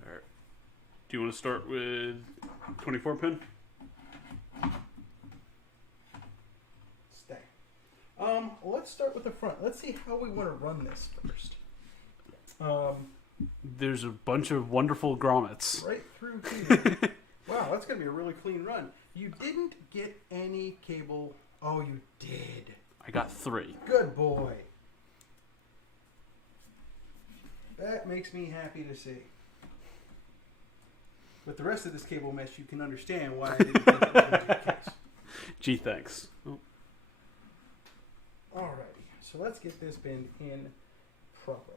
Alright. Do you want to start with 24 pin? Stay. Let's start with the front. Let's see how we want to run this first. There's a bunch of wonderful grommets. Right through here. Wow, that's going to be a really clean run. You didn't get any cable. Oh, you did. I got 3. Good boy. That makes me happy to see. With the rest of this cable mesh, you can understand why I didn't think it was going to be the case. Gee, thanks. Oh. Alrighty, so let's get this bin in properly.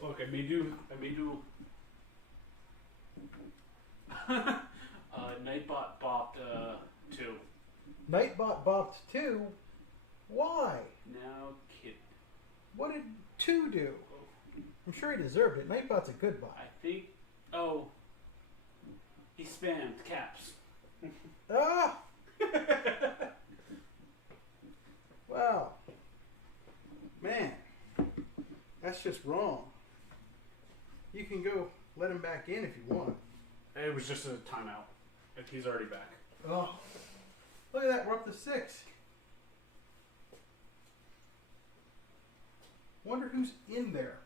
Look, I may do Nightbot bopped 2. Nightbot bopped 2? Why? Now kid. What did 2 do? I'm sure he deserved it. Nightbot's a good bot. I think he spammed caps. Ah! Wow. Man, that's just wrong. You can go let him back in if you want. It was just a timeout. He's already back. Oh, look at that. We're up to 6. Wonder who's in there.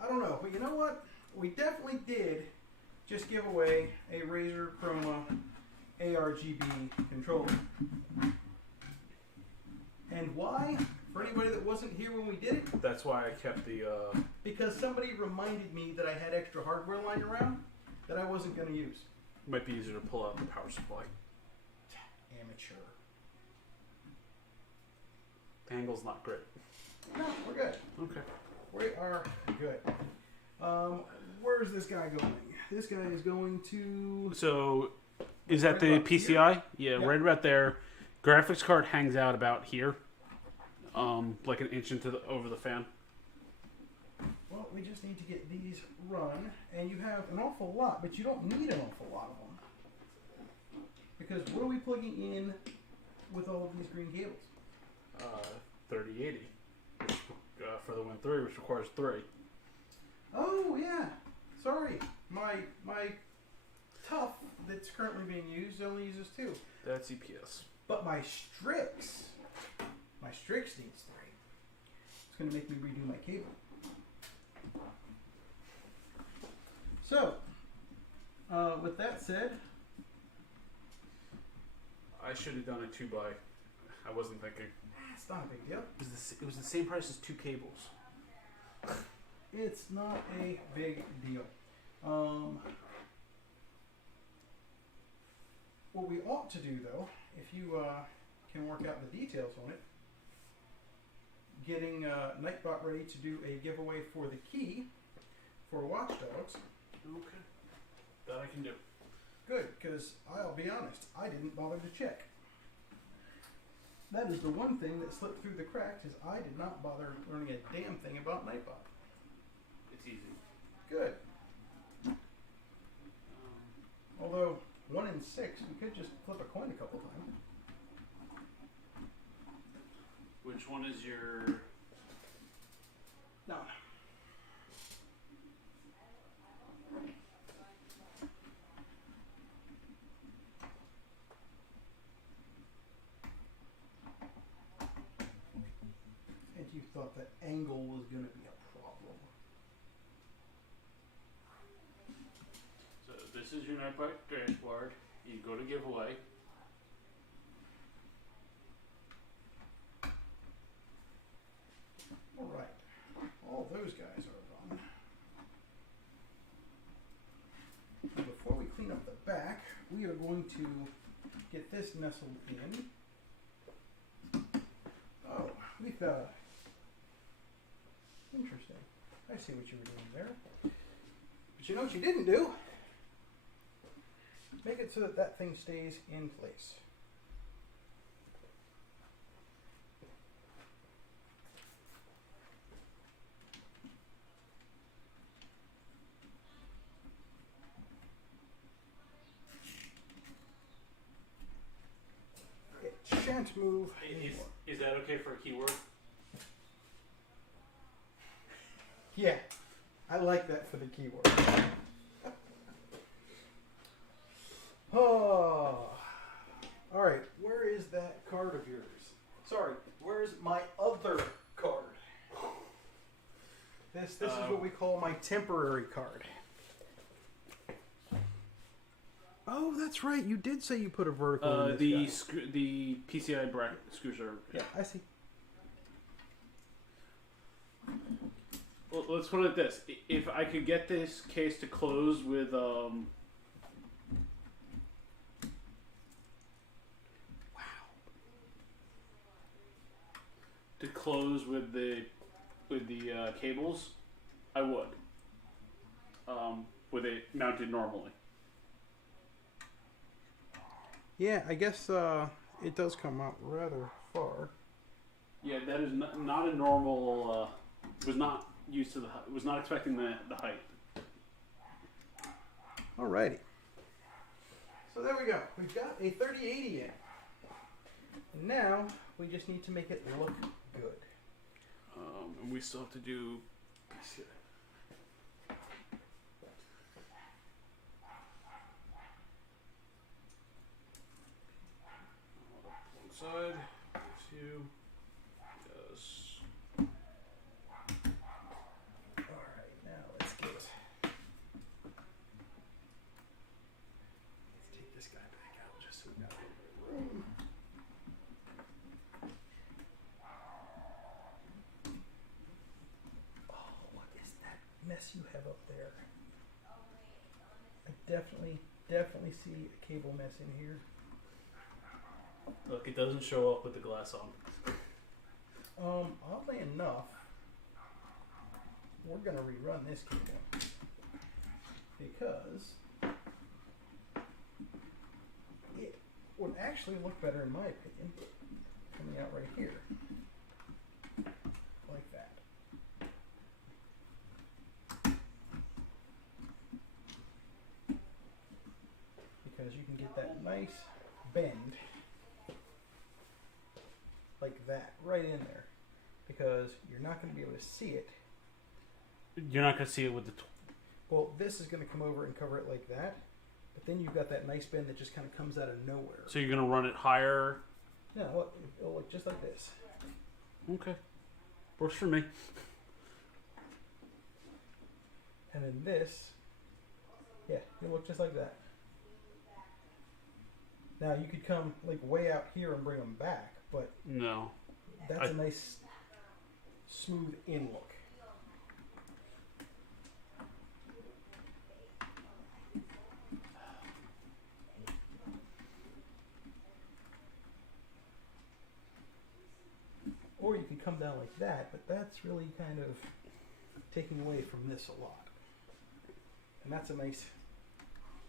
I don't know, but you know what? We definitely did just give away a Razer Chroma ARGB controller. And why? For anybody that wasn't here when we did it, That's why I kept the. because somebody reminded me that I had extra hardware lying around that I wasn't going to use. Might be easier to pull out the power supply. Amateur. The angle's not great. No, we're good. Okay. We are good. Where's this guy going? This guy is going to... So, is that Right the about PCI? Yeah, Yep. right about there. Graphics card hangs out about here, like an inch over the fan. Well, we just need to get these run, and you have an awful lot, but you don't need an awful lot of them. Because what are we plugging in with all of these green cables? 3080, which, for the Win 3, which requires 3. Oh, yeah. Sorry. My Tough that's currently being used only uses 2. That's EPS. But my Strix needs 3. It's going to make me redo my cable. So, with that said, I should have done a 2x. I wasn't thinking. it's not a big deal. It was the same price as 2 cables. It's not a big deal. What we ought to do, though, if you can work out the details on it, getting Nightbot ready to do a giveaway for the key for Watch Dogs. Okay. That I can do. Good, because I'll be honest, I didn't bother to check. That is the one thing that slipped through the cracks, is I did not bother learning a damn thing about Nightbot. It's easy. Good. Although, 1 in 6, we could just flip a coin a couple times. Which one is your... No. And you thought that angle was going to be a problem. So this is your Nightbot dashboard. You go to giveaway. Alright. All those guys are run. Now before we clean up the back, we are going to get this nestled in. Oh, we've got a... Interesting. I see what you were doing there. But you know what you didn't do? make it so that that thing stays in place. It shan't move anymore. Is that okay for a keyword? Yeah, I like that for the keyword. Oh, all right. Where is that card of yours? Sorry, where's my other card? This is what we call my temporary card. Oh, that's right. You did say you put a vertical in this guy. The PCI bracket screws are. Yeah, I see. Well, let's put it like this: if I could get this case to close with to close with the cables, I would. With it mounted normally. Yeah, I guess it does come out rather far. Yeah, that is not a normal. Was not used to was not expecting the height. Alrighty. So there we go. We've got a 3080 in. And now we just need to make it look good. And we still have to do. One side. That's you. Yes. Alright, now let's take this guy back out just so we got a little bit of room. Oh, what is that mess you have up there? I definitely see a cable mess in here. Look, it doesn't show up with the glass on. Oddly enough, we're gonna rerun this cable because it would actually look better, in my opinion, coming out right here, like that. Because you can get that nice bend like that right in there, because you're not going to be able to see it. You're not going to see it with the. Well, this is going to come over and cover it like that, but then you've got that nice bend that just kind of comes out of nowhere. So you're going to run it higher. Yeah, look, it'll look just like this. Okay, works for me. And then this, yeah, it'll look just like that. Now you could come like way out here and bring them back, but No. that's a nice smooth in look. Or you could come down like that, but that's really kind of taking away from this a lot. And that's a nice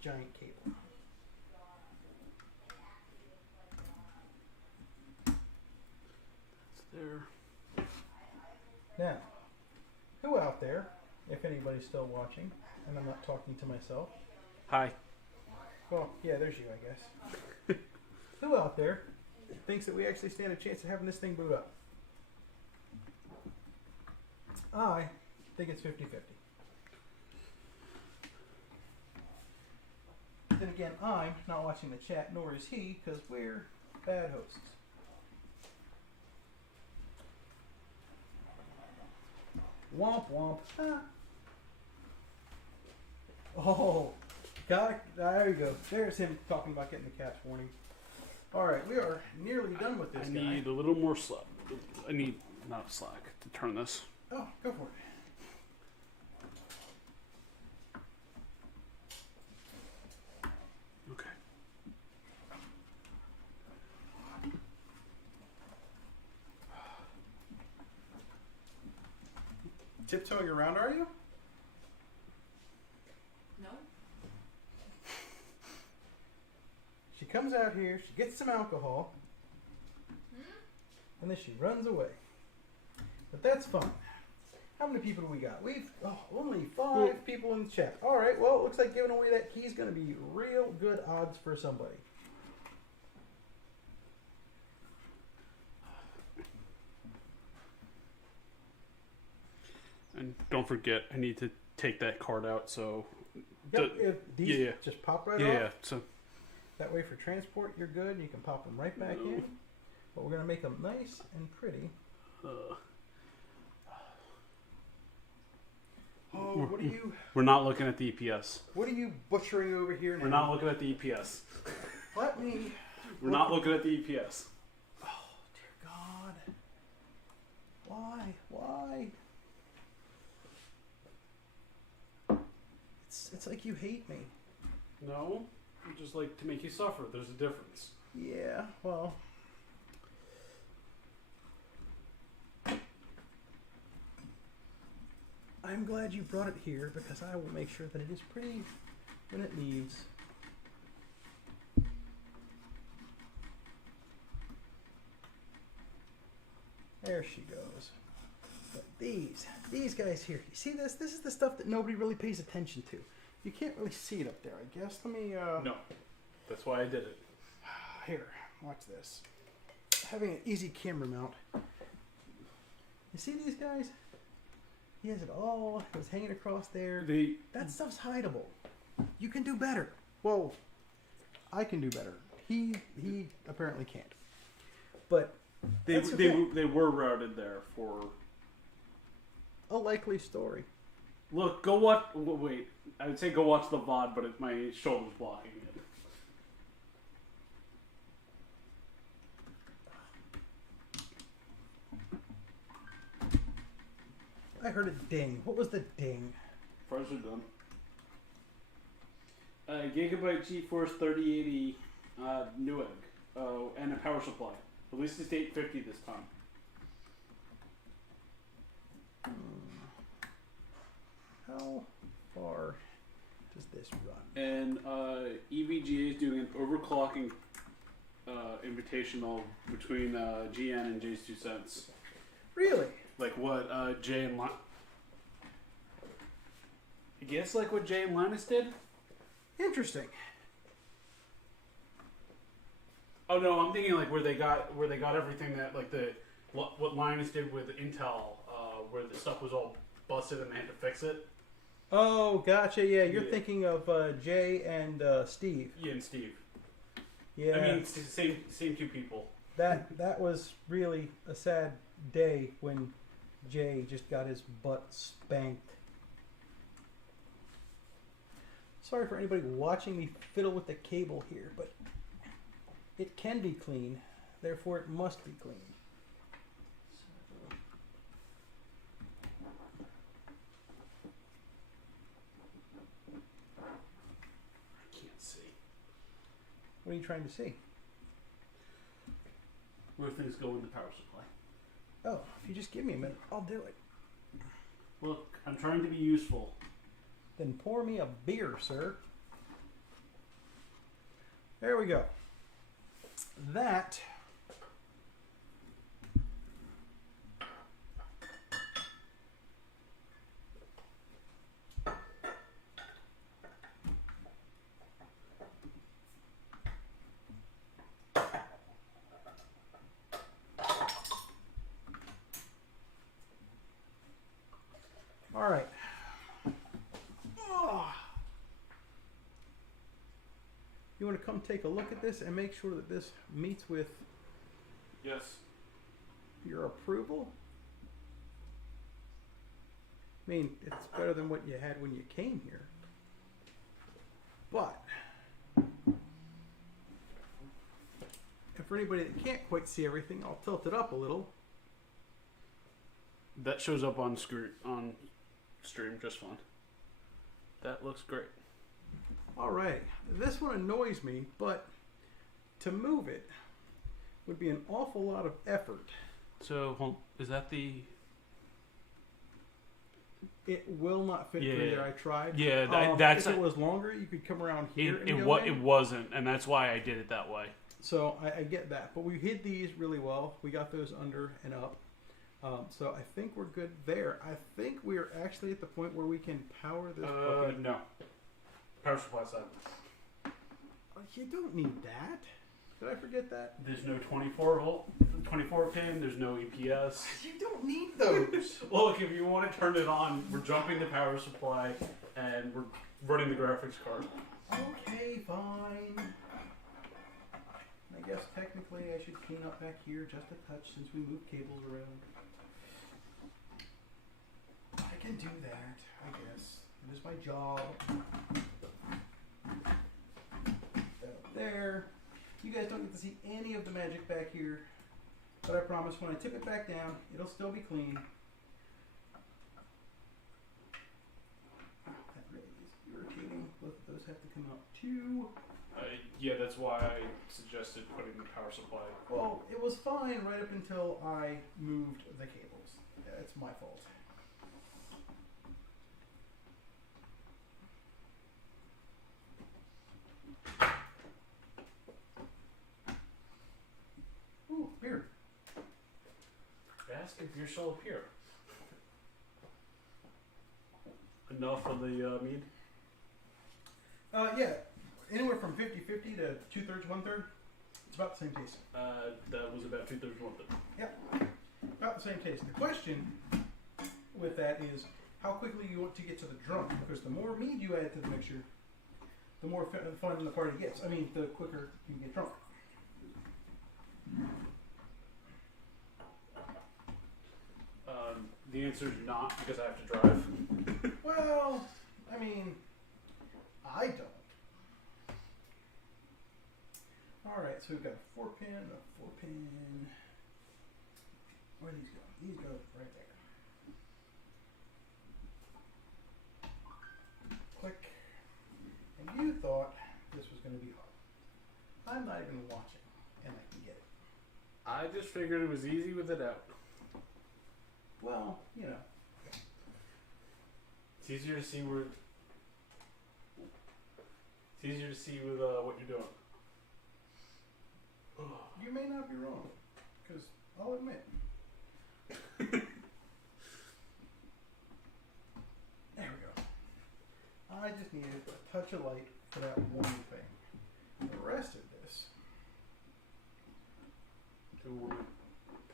giant cable. There. Now, who out there, if anybody's still watching, and I'm not talking to myself, Hi. well, yeah, there's you, I guess. Who out there thinks that we actually stand a chance of having this thing boot up? I think it's 50-50. Then again, I'm not watching the chat, nor is he, because we're bad hosts. Womp womp. Ah. Oh, got it. There you go. There's him talking about getting the cat's warning. All right, we are nearly done with this I guy. need a little more slack. I need not slack to turn this. Oh, go for it. Okay. Tiptoeing around, are you? No? comes out here, she gets some alcohol, and then she runs away. But that's fun. How many people do we got? We've only 5 people in the chat. All right, well, it looks like giving away that key is going to be real good odds for somebody. And don't forget, I need to take that card out. So Yep, these just pop right off. yeah. So That way for transport, you're good. You can pop them right back in. But we're going to make them nice and pretty. Oh, what are you... We're not looking at the EPS. What are you butchering over here now? We're not looking at the EPS. Let me... We're not looking at the EPS. Oh, dear God. Why? Why? It's like you hate me. No, I just like to make you suffer. There's a difference. Yeah, well... I'm glad you brought it here because I will make sure that it is pretty when it leaves. There she goes. But these guys here, you see this? This is the stuff that nobody really pays attention to. You can't really see it up there, I guess. Let me, No, that's why I did it. Here, watch this. Having an easy camera mount. You see these guys? He has it all. It's hanging across there. That stuff's hideable. You can do better. Well, I can do better. He apparently can't. But They were routed there for a likely story. Look, go watch. Wait, I would say go watch the VOD, but my shoulder's blocking it. I heard a ding. What was the ding? Fries are done. Gigabyte GeForce 3080 Newegg and a power supply. Release is 850 this time. How far does this run? And EVGA is doing an overclocking invitational between GN and Jay's 2 cents. Really? Like what Jay and Linus... I guess like what Jay and Linus did? Interesting. Oh no, I'm thinking like where they got everything that like what Linus did with Intel, where the stuff was all busted and they had to fix it. Oh, gotcha. Yeah, you're thinking of Jay and Steve. Yeah, and Steve. Yeah. I mean, it's the same two people. That was really a sad day when Jay just got his butt spanked. Sorry for anybody watching me fiddle with the cable here, but it can be clean, therefore it must be clean. I can't see. What are you trying to see? Where things go in the power supply. Oh, if you just give me a minute, I'll do it. Look, I'm trying to be useful. Then pour me a beer, sir. There we go. That all right. You want to come take a look at this and make sure that this meets with Yes. your approval? I mean, it's better than what you had when you came here. But, and for anybody that can't quite see everything, I'll tilt it up a little. That shows up on stream just fine. That looks great. Alright, this one annoys me, but to move it would be an awful lot of effort. So, is that the... It will not fit through Yeah. there. I tried. Yeah, that's if it was longer, you could come around here. it. and It, go it in. wasn't, and that's why I did it that way. So I get that, but we hid these really well. We got those under and up. So I think we're good there. I think we're actually at the point where we can power this puppy. No. Power supply side. Oh, you don't need that. Did I forget that? There's no 24 pin. There's no EPS. You don't need those. Look, if you want to turn it on, we're jumping the power supply and we're running the graphics card. Okay, fine. I guess technically I should clean up back here just a touch since we moved cables around. I can do that, I guess. It is my job. That up there. You guys don't get to see any of the magic back here, but I promise when I tip it back down, it'll still be clean. That really is irritating. Both of those have to come out too. Yeah, that's why I suggested putting the power supply. Well, it was fine right up until I moved the cables. It's my fault. Ooh, beer. Ask if you're still here. Enough of the mead? Yeah. Anywhere from 50-50 to 2/3, 1/3. It's about the same taste. That was about 2/3 1/3. About the same taste. The question with that is how quickly you want to get to the drunk, because the more mead you add to the mixture, the more fun the party gets. I mean, the quicker you get drunk. The answer is not, because I have to drive. Well, I mean, I don't. Alright, so we've got a 4-pin, a 4-pin. Where do these go? These go right there. Click. And you thought this was going to be hard. I'm not even watching, and I can get it. I just figured it was easy with it out. Well, you know. It's easier to see where. It's easier to see with what you're doing. You may not be wrong, because I'll admit. There we go. I just needed a touch of light for that one thing. The rest of this. Do we want to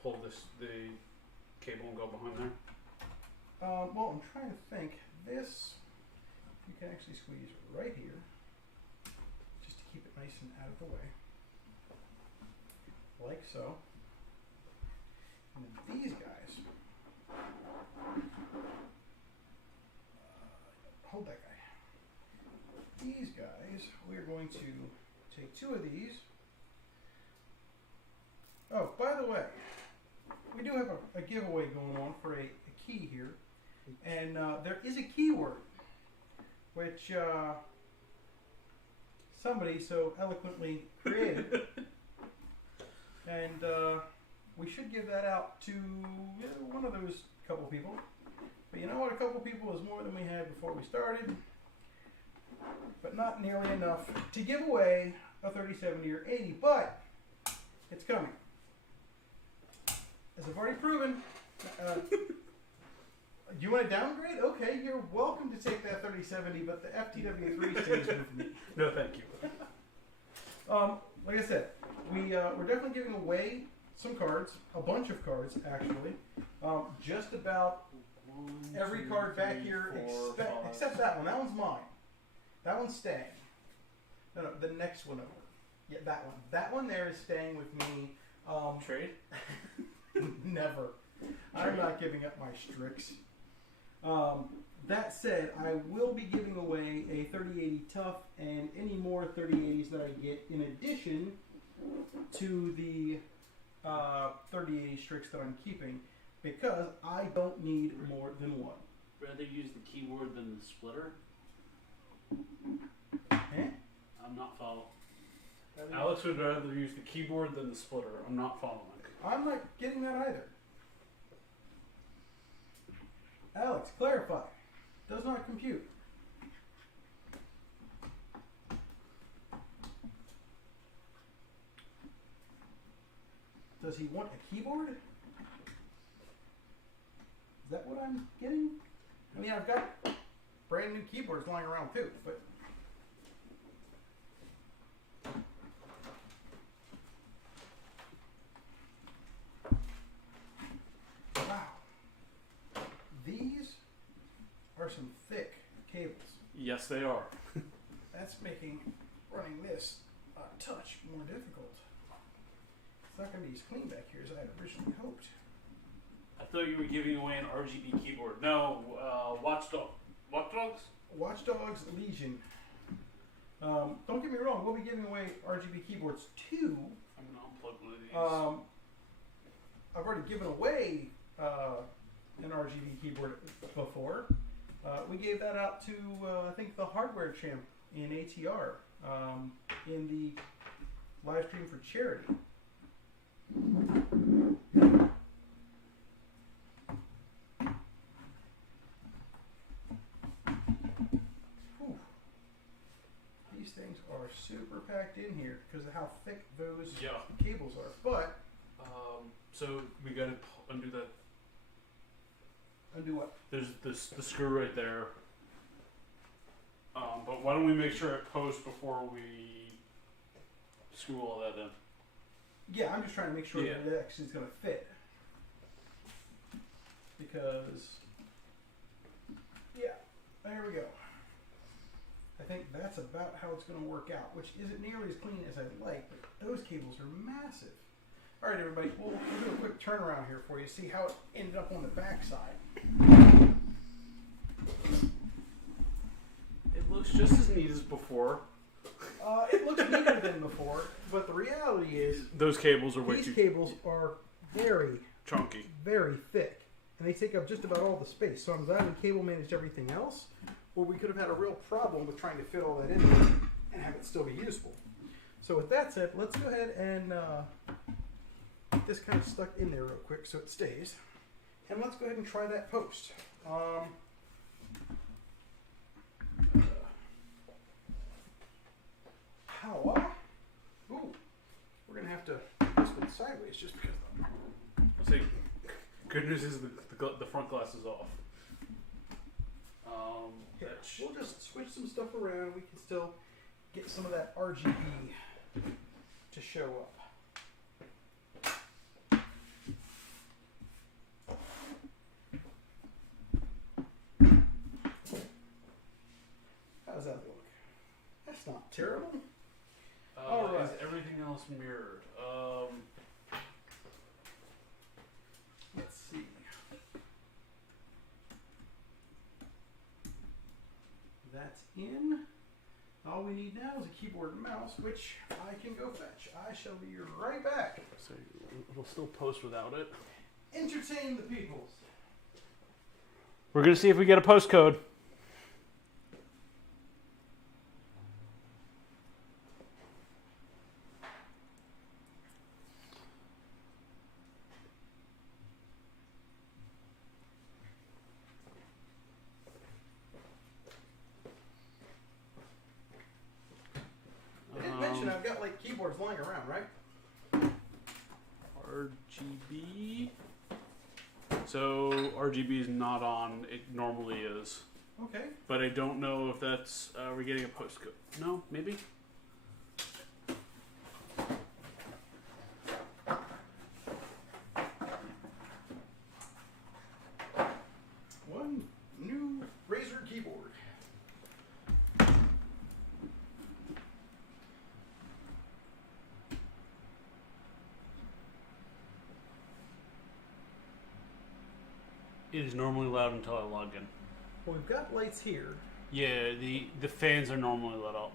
pull the cable and go behind there? Well, I'm trying to think. This, you can actually squeeze right here, just to keep it nice and out of the way. Like so. And then these guys. Hold that guy. These guys, we are going to take 2 of these. Oh, by the way, we do have a giveaway going on for a key here. And there is a keyword, which somebody so eloquently created. And we should give that out to one of those couple people. But you know what? A couple people is more than we had before we started. But not nearly enough to give away a 3070 or 80. But it's coming. As I've already proven. You want to downgrade? Okay, you're welcome to take that 3070, but the FTW3 stays with me. No, thank you. Like I said, we're definitely giving away some cards, a bunch of cards actually. Just about every card back here, except that one. That one's mine. That one's staying. No, the next one over. Yeah, that one. That one there is staying with me. Trade? Never. I'm not giving up my Strix. That said, I will be giving away a 3080 Tough and any more 3080s that I get in addition to the 3080 Strix that I'm keeping, because I don't need more than one. Rather use the keyboard than the splitter? Eh? I'm not following. Alex would rather use the keyboard than the splitter. I'm not following. I'm not getting that either. Alex, clarify. Does not compute. Does he want a keyboard? Is that what I'm getting? I mean, I've got brand new keyboards lying around too, but wow. These are some thick cables. Yes, they are. That's making running this a touch more difficult. It's not going to be as clean back here as I had originally hoped. I thought you were giving away an RGB keyboard. No, Watchdogs? Watch Dogs Legion. Don't get me wrong, we'll be giving away RGB keyboards too. I'm going to unplug one of these. I've already given away an RGB keyboard before. We gave that out to, I think, the Hardware Champ in ATR in the live stream for charity. Whew. These things are super packed in here because of how thick those cables are. But so we got to undo that. undo what? There's the screw right there. But why don't we make sure it posts before we screw all that in? Yeah, I'm just trying to make sure Yeah. that it actually is going to fit. Because, yeah, there we go. I think that's about how it's going to work out, which isn't nearly as clean as I'd like, but those cables are massive. All right, everybody, we'll do a quick turnaround here for you, see how it ended up on the back side. It looks just as neat as before. It looks neater than before, but the reality is Those cables are way these too cables are very, chunky. very thick, and they take up just about all the space. So I'm glad we cable managed everything else, or we could have had a real problem with trying to fit all that in there and have it still be useful. So with that said, let's go ahead and get this kind of stuck in there real quick so it stays. And let's go ahead and try that post. How? Ooh, we're going to have to put this one sideways just because I'll say, good news is the front glass is off. yeah, we'll just switch some stuff around. We can still get some of that RGB to show up. How does that look? That's not terrible. All right. Is everything else mirrored? Let's see. That's in. All we need now is a keyboard and mouse, which I can go fetch. I shall be right back. So it'll still post without it. Entertain the peoples. We're gonna see if we get a postcode. I didn't mention I've got like keyboards lying around, right? RGB. So RGB is not on. It normally is, Okay. but I don't know if that's. We're getting a postcode. No, maybe. One new Razer keyboard. It is normally loud until I log in. Well, we've got lights here. Yeah, the fans are normally lit up.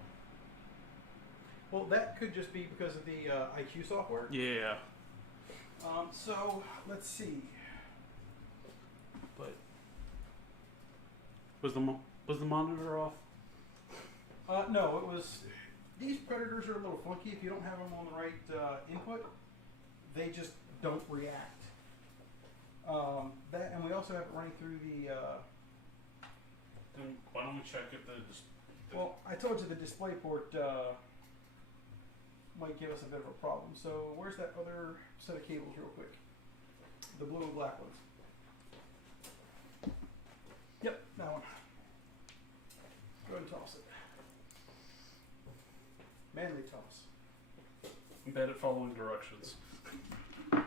Well, that could just be because of the IQ software. Yeah, So let's see. but was the monitor off? No, it was. These Predators are a little funky. If you don't have them on the right input, they just don't react. That, and we also have it running through the Then why don't we check if the Well, I told you the display port might give us a bit of a problem. So where's that other set of cables real quick? The blue and black ones. Yep, that one. Go ahead and toss it. Manly toss. I'm bad at following directions. Alrighty,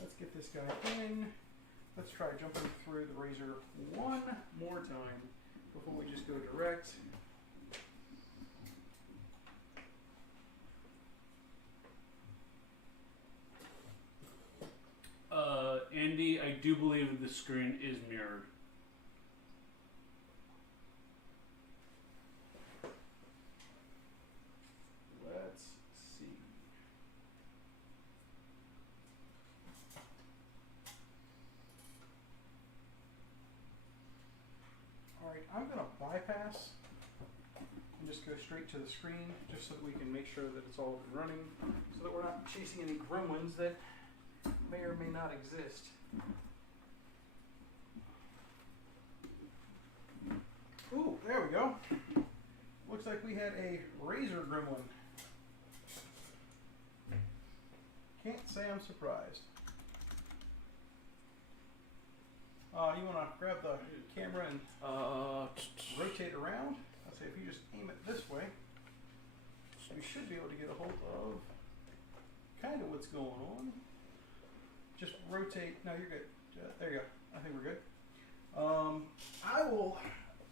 let's get this guy in. Let's try jumping through the razor one more time before we just go direct. Andy, I do believe that the screen is mirrored. Let's see. Alright, I'm going to bypass and just go straight to the screen just so that we can make sure that it's all running so that we're not chasing any gremlins that may or may not exist. Ooh, there we go. Looks like we had a razor gremlin. Can't say I'm surprised. You want to grab the camera and rotate around? Let's say if you just aim it this way, we should be able to get a hold of kind of what's going on. Just rotate. No, you're good. There you go. I think we're good. I will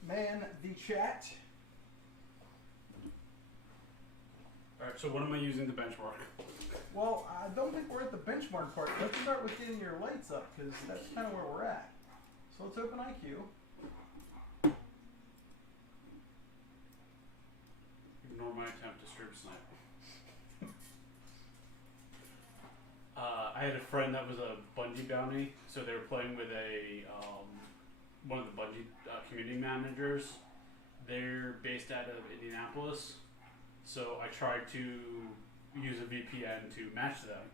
man the chat. Alright, so what am I using to benchmark? Well, I don't think we're at the benchmark part. Let's start with getting your lights up because that's kind of where we're at. So let's open IQ. Ignore my attempt to strip snipe. I had a friend that was a Bungie bounty, so they were playing with a one of the Bungie community managers. They're based out of Indianapolis, so I tried to use a VPN to match them,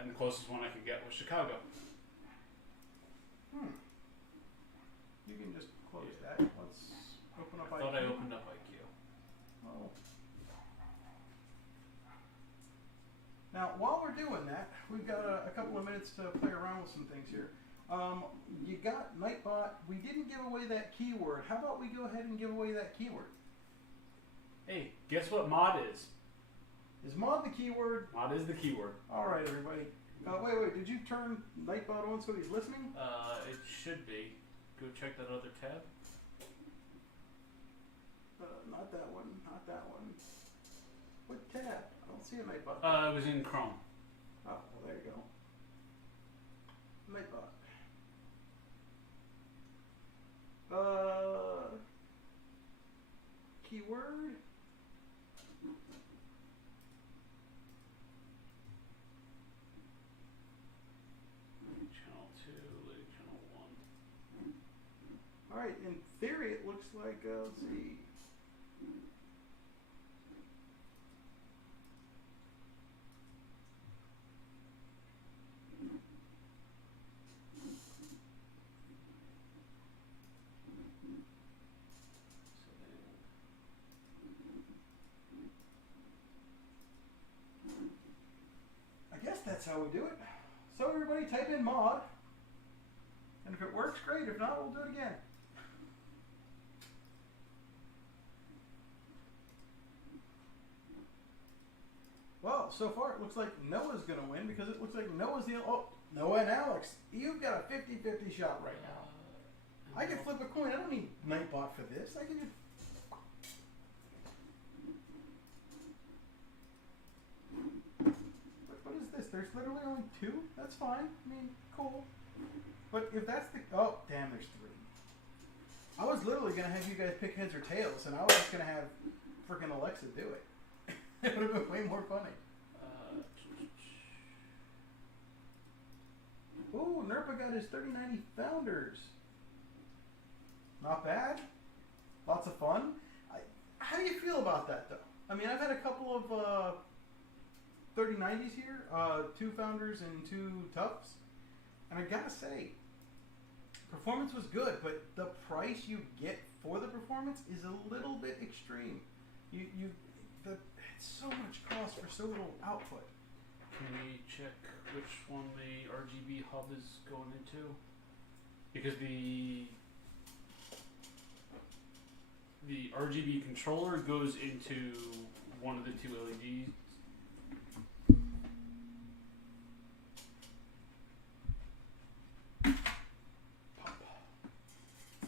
and the closest one I could get was Chicago. You can just close that. Let's open up I IQ. thought I opened up IQ. Oh. Now, while we're doing that, we've got a couple of minutes to play around with some things here. You got Nightbot. We didn't give away that keyword. How about we go ahead and give away that keyword? Hey, guess what mod is? Is mod the keyword? Mod is the keyword. All right, everybody. Wait. Did you turn Nightbot on so he's listening? It should be. Go check that other tab. Not that one. Not that one. What tab? I don't see a Nightbot. It was in Chrome. Oh, well, there you go. Nightbot. Keyword. Channel 2, Lady Channel 1. All right. In theory, it looks like. Let's see. I guess that's how we do it. So everybody type in mod. And if it works, great. If not, we'll do it again. Well, so far it looks like Noah's going to win because it looks like Noah's the... Oh, Noah and Alex, you've got a 50-50 shot right now. I can flip a coin. I don't need Nightbot for this. I can just... What is this? There's literally only two? That's fine. I mean, cool. But if that's the... Oh, damn, there's three. I was literally going to have you guys pick heads or tails, and I was just going to have freaking Alexa do it. It would have been way more funny. Ooh, Nerpa got his 3090 Founders. Not bad. Lots of fun. How do you feel about that, though? I mean, I've had a couple of 3090s here. 2 Founders and 2 Tufts. And I gotta say, performance was good, but the price you get for the performance is a little bit extreme. It's so much cost for so little output. Can we check which one the RGB hub is going into? Because the RGB controller goes into one of the two LEDs.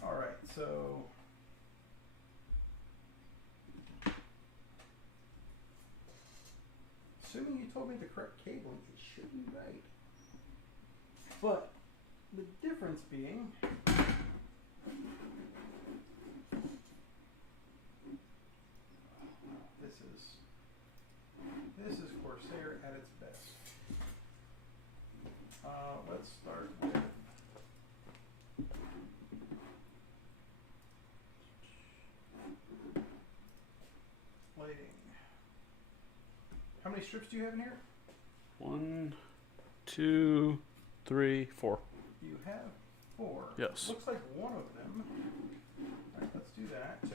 Alright, so assuming you told me the correct cabling, it should be right. But the difference being this is Corsair at its best. Let's start with lighting. How many strips do you have in here? 1, 2, 3, 4. You have 4. Yes. Looks like one of them. Alright, let's do that. And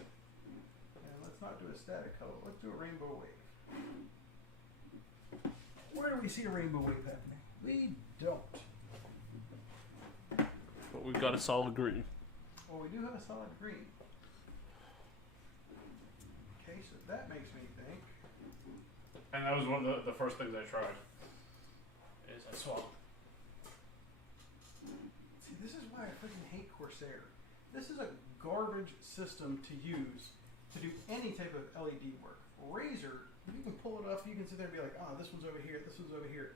let's not do a static color. Let's do a rainbow wave. Where do we see a rainbow wave happening? We don't. But we've got a solid green. Well, we do have a solid green. Okay, so that makes me think. And that was one of the first things I tried. Is I swapped. See, this is why I freaking hate Corsair. This is a garbage system to use to do any type of LED work. Razer, you can pull it up, you can sit there and be like, oh, this one's over here, this one's over here.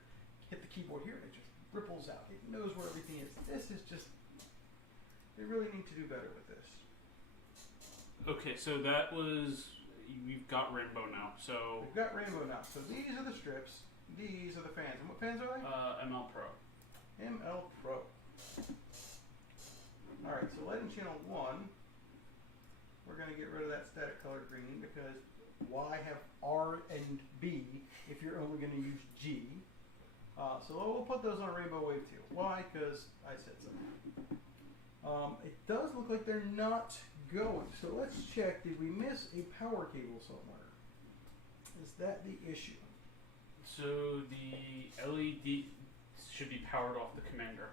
Hit the keyboard here, and it just ripples out. It knows where everything is. This is just, they really need to do better with this. Okay, so that was, we've got rainbow now. So We've got rainbow now. So these are the strips, these are the fans. And what fans are they? ML Pro. ML Pro. Alright, so lighting channel 1, we're going to get rid of that static color green because why have R and B if you're only going to use G? So we'll put those on a rainbow wave too. Why? Because I said so. It does look like they're not going. So let's check. Did we miss a power cable somewhere? Is that the issue? So the LED should be powered off the commander.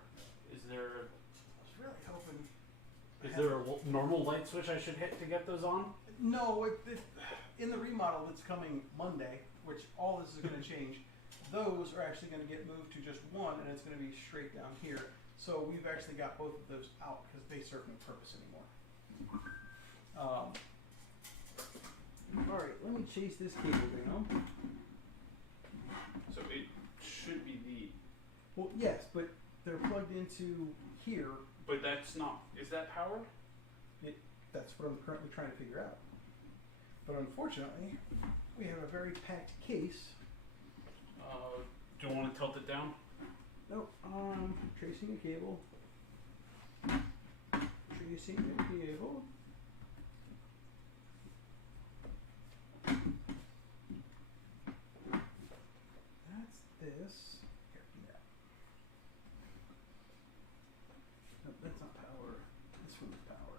Is there? I was really hoping. Is there a normal light switch I should hit to get those on? No, in the remodel that's coming Monday, which all this is going to change, those are actually going to get moved to just one, and it's going to be straight down here. So we've actually got both of those out because they serve no purpose anymore. All right, let me chase this cable down. So it should be the. Well, yes, but they're plugged into here. But that's not. Is that powered? That's what I'm currently trying to figure out. But unfortunately, we have a very packed case. Do you want to tilt it down? Nope. Tracing a cable. Tracing a cable. That's this. Here, do that. Nope, that's not power. This one's power.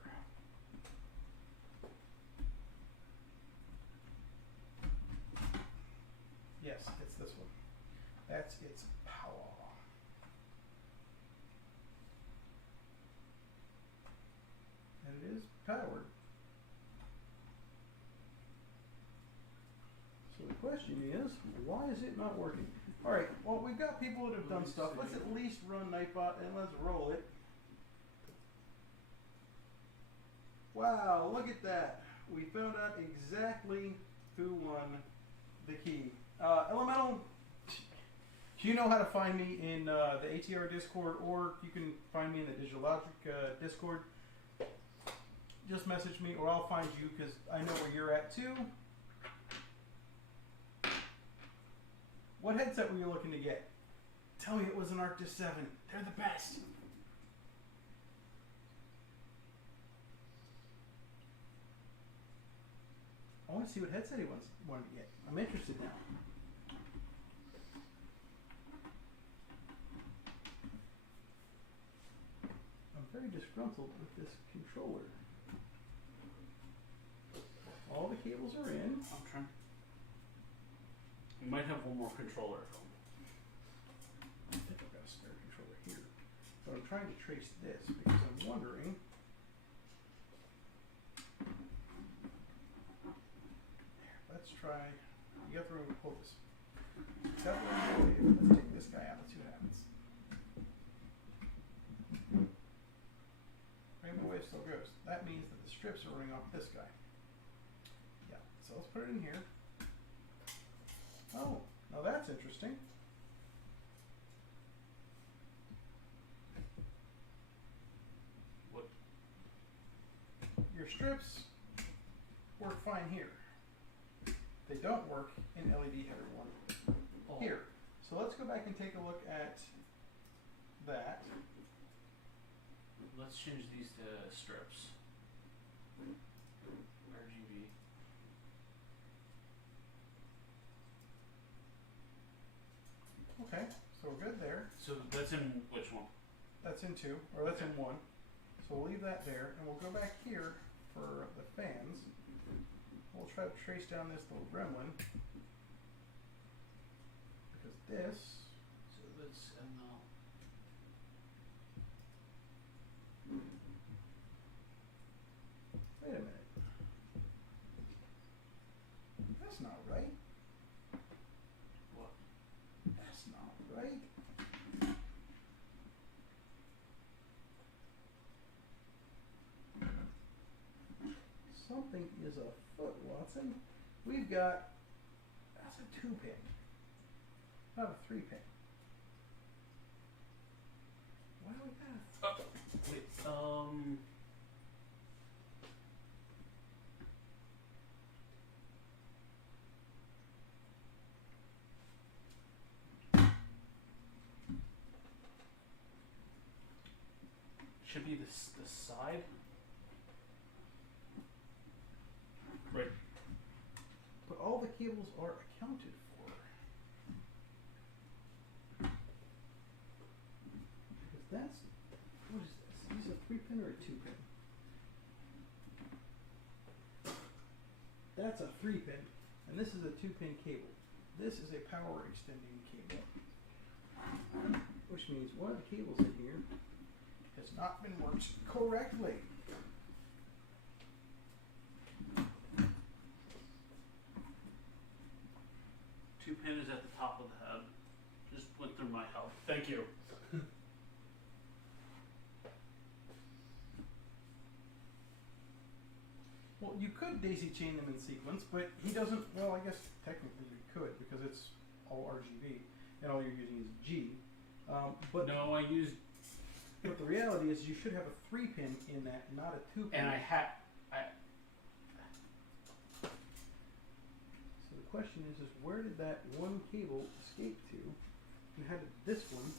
Yes, it's this one. That's its power. And it is powered. So the question is, why is it not working? Alright, well we've got people that have done stuff. Let's at least run Nightbot and let's roll it. Wow, look at that. We found out exactly who won the key. Elemental, you know how to find me in the ATR Discord, or you can find me in the Digital Logic Discord. Just message me, or I'll find you, because I know where you're at too. What headset were you looking to get? Tell me it was an Arctis 7. They're the best. I want to see what headset he wanted to get. I'm interested now. very disgruntled with this controller. All the cables are in. I'm trying. We might have one more controller at home. I think I've got a spare controller here. But I'm trying to trace this because I'm wondering. Let's try. You got the room to pull this. Got the room to Let's take this guy out. Let's see what happens. Rainbow wave still goes. That means that the strips are running off this guy. Yeah. So let's put it in here. Oh, now that's interesting. What? Your strips work fine here. They don't work in LED header 1 Oh. here. So let's go back and take a look at that. Let's change these to strips. RGB. Okay, so we're good there. So that's in which one? That's in 2, or that's in 1. So we'll leave that there, and we'll go back here for the fans. We'll try to trace down this little gremlin. Because this, So that's in the. wait a minute. That's not right. What? That's not right. Something is afoot, Watson. We've got, that's a 2-pin, not a 3-pin. Why do we have? Wait. Should be the side. Right. But all the cables are accounted for. Because that's, what is this? Is this a 3-pin or a 2-pin? That's a 3-pin, and this is a 2-pin cable. This is a power extending cable. Which means one of the cables in here has not been worked correctly. 2-pin is at the top of the head. Just went through my help. Thank you. Well, you could daisy chain them in sequence, but he doesn't, well, I guess technically you could because it's all RGB and all you're using is G. But No, I used but the reality is you should have a 3-pin in that, not a 2-pin. and I had. So the question is where did that one cable escape to, and how did this one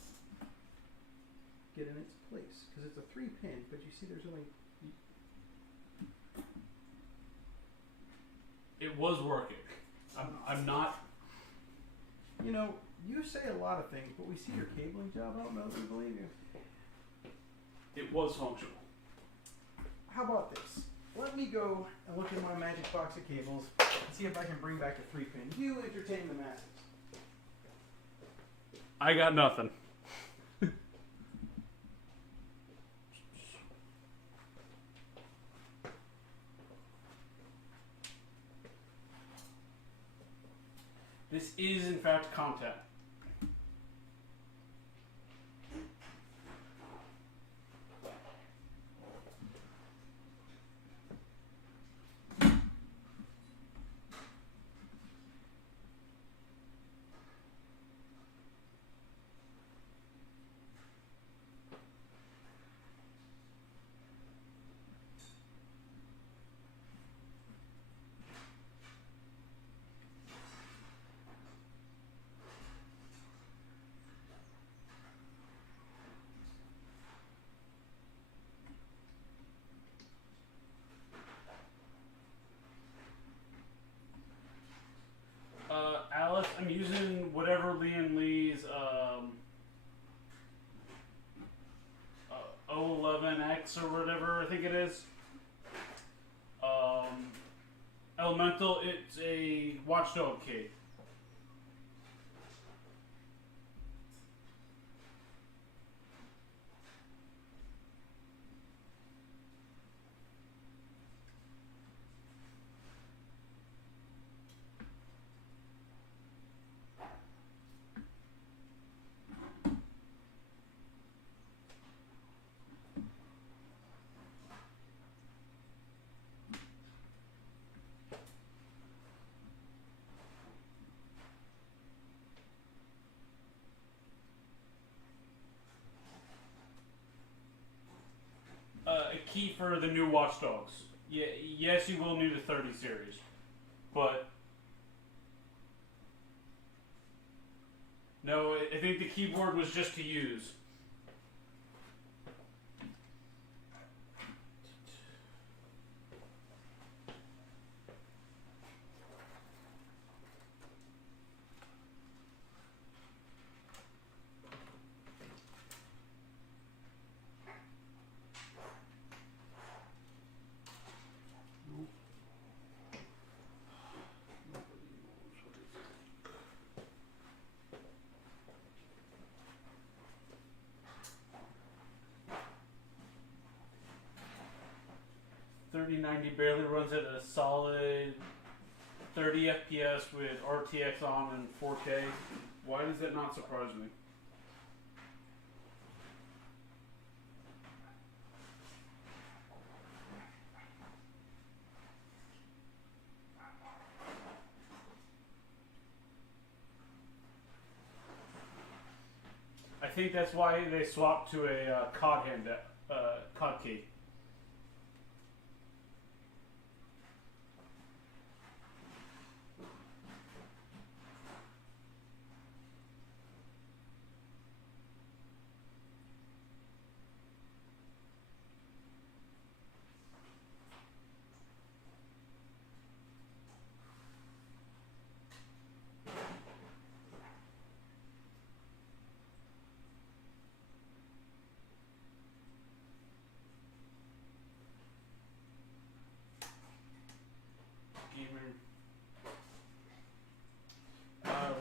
get in its place? Because it's a 3-pin, but you see there's only. It was working. I'm not. You know, you say a lot of things, but we see your cabling job. I don't know if we believe you. It was functional. How about this? Let me go and look in my magic box of cables and see if I can bring back a 3-pin. You entertain the masses. I got nothing. This is, in fact, content. Elemental, it's a watchdog key. A key for the new Watchdogs. Yeah, yes, you will need a 30 series, but no, I think the keyboard was just to use. .3090 barely runs at a solid 30 FPS with RTX on and 4K. Why does that not surprise me? I think that's why they swapped to a COD COD key.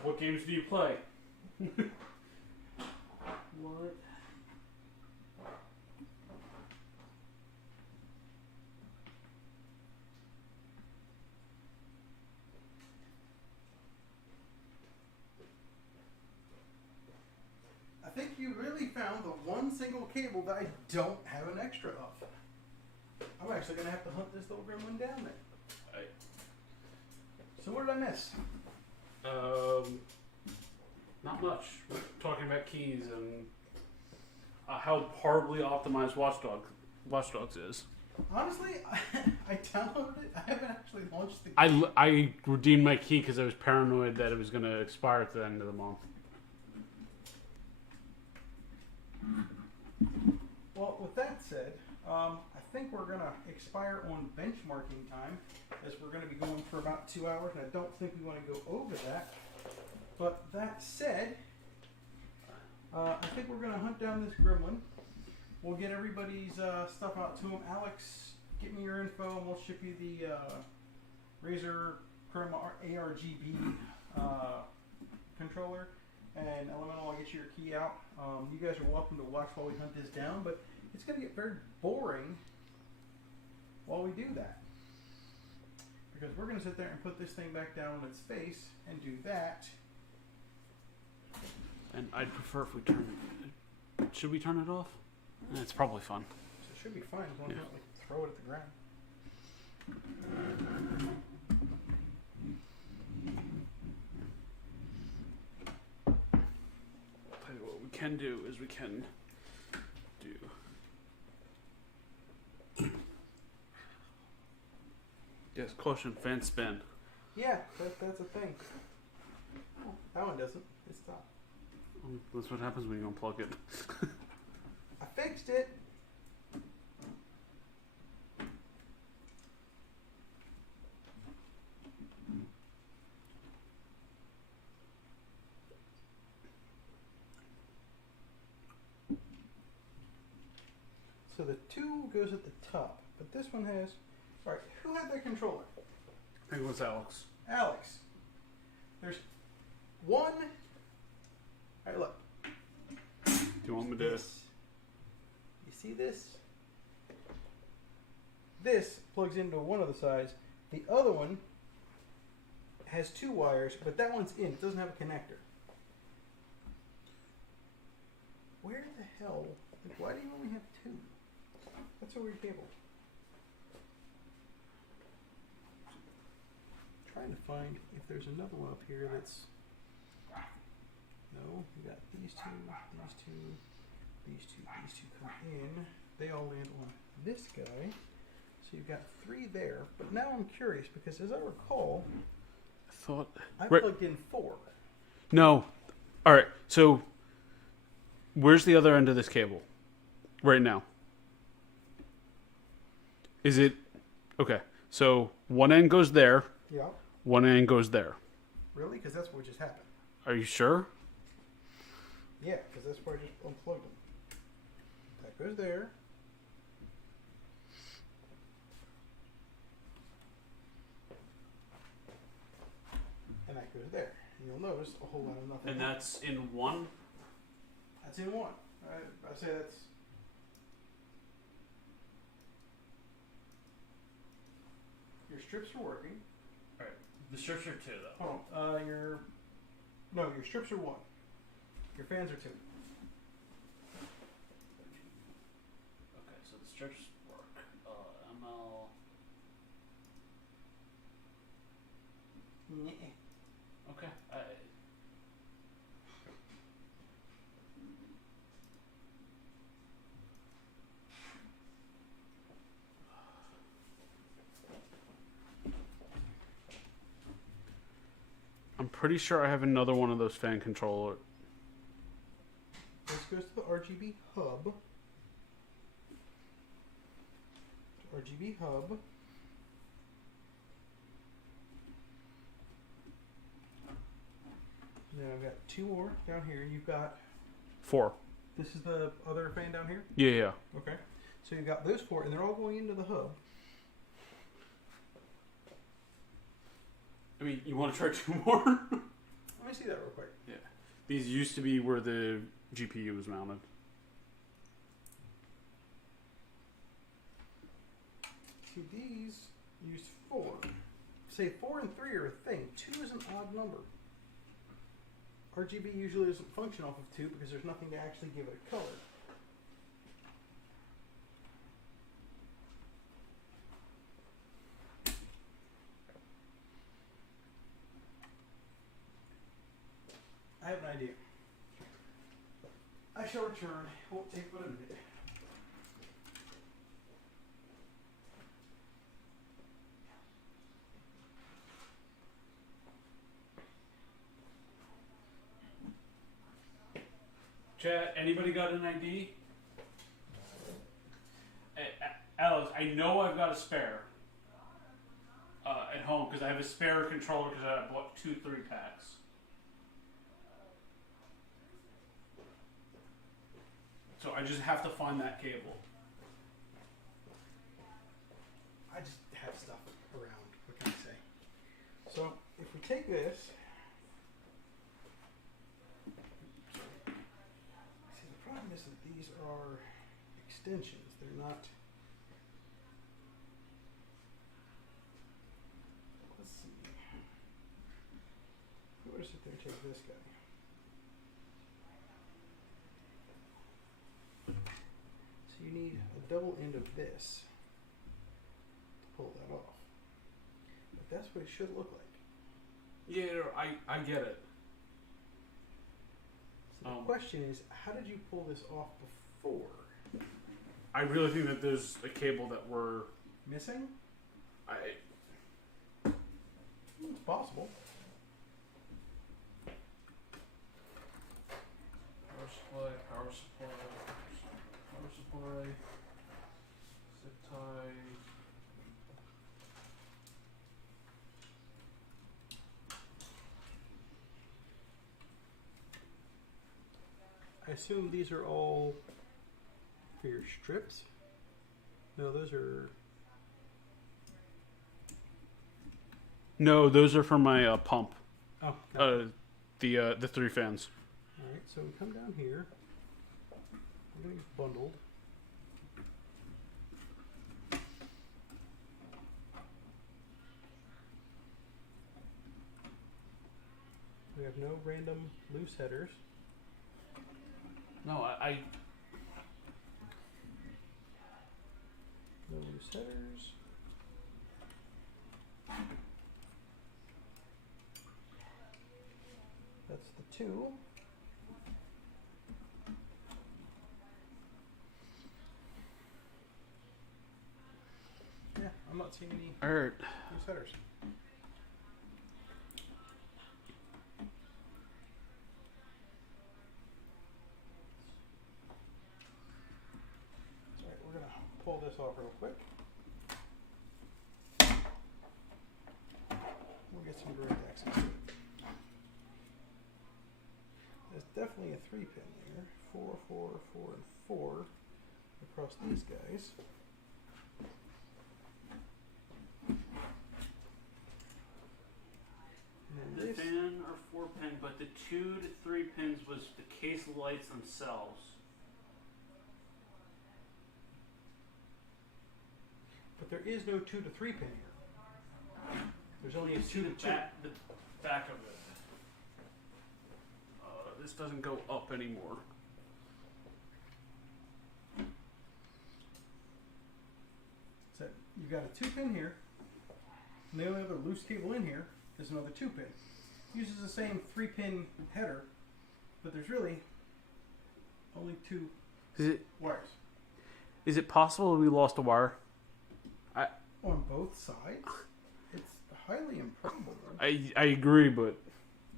What games do you play? What? I think you really found the one single cable that I don't have an extra of. I'm actually going to have to hunt this little gremlin down there. Right. So what did I miss? Not much. We're talking about keys and how horribly optimized Watchdogs is. Honestly, I downloaded it. I haven't actually launched the I redeemed my key because I was paranoid that it was going to expire at the end of the month. Well, with that said, I think we're going to expire on benchmarking time, as we're going to be going for about 2 hours, and I don't think we want to go over that. But that said, I think we're going to hunt down this gremlin. We'll get everybody's stuff out to him. Alex, get me your info, and we'll ship you the Razer Chroma ARGB controller. And Elemental, I'll get you your key out. You guys are welcome to watch while we hunt this down, but it's going to get very boring while we do that. Because we're going to sit there and put this thing back down on its face and do that. And I'd prefer if we turn it. Should we turn it off? It's probably fun. So it should be fine as long as we don't throw it at the ground. I'll tell you what we can do is we can do. Yes, caution, fan spin. Yeah, that's a thing. That one doesn't. It stopped. That's what happens when you unplug it. I fixed it. So the 2 goes at the top, but this one has. All right, who had that controller? I think it was Alex. Alex. There's one. All right, look. Do you want me to? This. You see this? This plugs into one of the sides. The other one has 2 wires, but that one's in. It doesn't have a connector. Where the hell? Like, why do you only have 2? That's a weird cable. Trying to find if there's another one up here that's. No, we got these two, these two come in. They all land on this guy. So you've got 3 there. But now I'm curious because as I recall, I thought. I Right. plugged in 4. No. All right. So, where's the other end of this cable? Right now. Is it okay? So one end goes there. Yeah. One end goes there. Really? Because that's what just happened. Are you sure? Yeah, because that's where I just unplugged them. That goes there. And that goes there. And you'll notice a whole lot of nothing. And that's in one. That's in one. I say that's. Your strips are working. All right. The strips are 2 though. Hold on. Your strips are 1. Your fans are 2. Okay. So the strips work. ML. Okay. I'm pretty sure I have another one of those fan controller. This goes to the RGB hub. RGB hub. Then I've got 2 more down here. You've got. 4. This is the other fan down here? Yeah. Okay. So you've got those 4, and they're all going into the hub. I mean, you want to try 2 more? Let me see that real quick. Yeah. These used to be where the GPU was mounted. See, these use 4. Say 4 and 3 are a thing. 2 is an odd number. RGB usually doesn't function off of 2 because there's nothing to actually give it a color. I have an idea. I shall return. It won't take but a minute. Chat, anybody got an ID? Alex, I know I've got a spare at home because I have a spare controller because I bought 2 3-packs. So I just have to find that cable. I just have stuff around. What can I say? So if we take this, see the problem is that these are extensions. They're not. Let's see. I'm going to sit there and take this guy. So you need a double end of this to pull that off. But that's what it should look like. Yeah, I get it. So the question is, how did you pull this off before? I really think that there's a cable that we're Missing? I It's possible. power supply, power supply, zip tie. I assume these are all for your strips? No, those are... No, those are for my pump. Oh, no. The 3 fans. All right, so we come down here. We're going to get bundled. We have no random loose headers. No, I No loose headers. That's the 2. Yeah, I'm not seeing any Alright. loose headers. Alright, we're gonna pull this off real quick. We'll get some direct access to it. There's definitely a 3 pin there. 4, 4, 4, and 4 across these guys. And The then this, fan are 4 pin, but the 2 to 3 pins was the case lights themselves. but there is no 2 to 3 pin here. There's only a 2 to 2. The back of it. This doesn't go up anymore. So you've got a 2 pin here, and the only other loose cable in here is another 2 pin. Uses the same 3 pin header, but there's really only 2 wires Is it possible we lost a wire? on both sides. It's highly improbable. I agree, but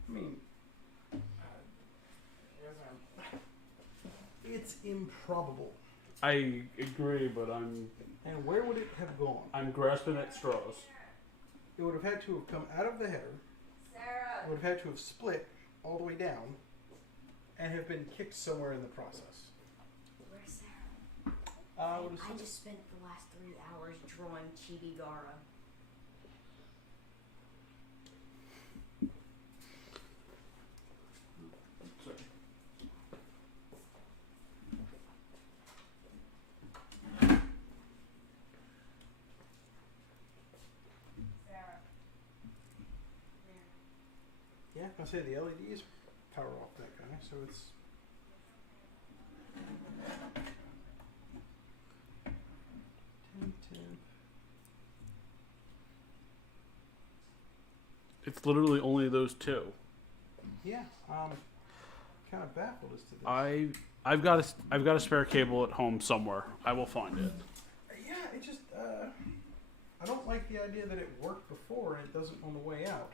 I mean, it's improbable. I agree, but I'm And where would it have gone? grasping at straws. It would have had to have come out of the header. Sarah. It would have had to have split all the way down, and have been kicked somewhere in the process. Where's Sarah? I would I assume. just spent the last 3 hours drawing Chibi Gara. Sorry. Sarah. Yeah, I say the LEDs power off that guy, so it's. It's literally only those 2. Yeah, kind of baffled as to this. I've got a spare cable at home somewhere. I will find it. Yeah, it just, I don't like the idea that it worked before and it doesn't on the way out.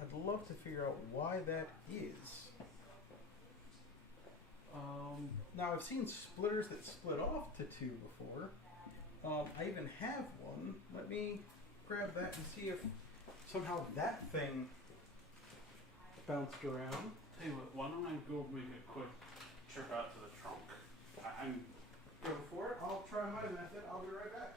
I'd love to figure out why that is. Now I've seen splitters that split off to 2 before. I even have one. Let me grab that and see if somehow that thing bounced around. Tell you what, why don't I go make a quick trip out to the trunk? I'm Go for it. I'll try my method. I'll be right back.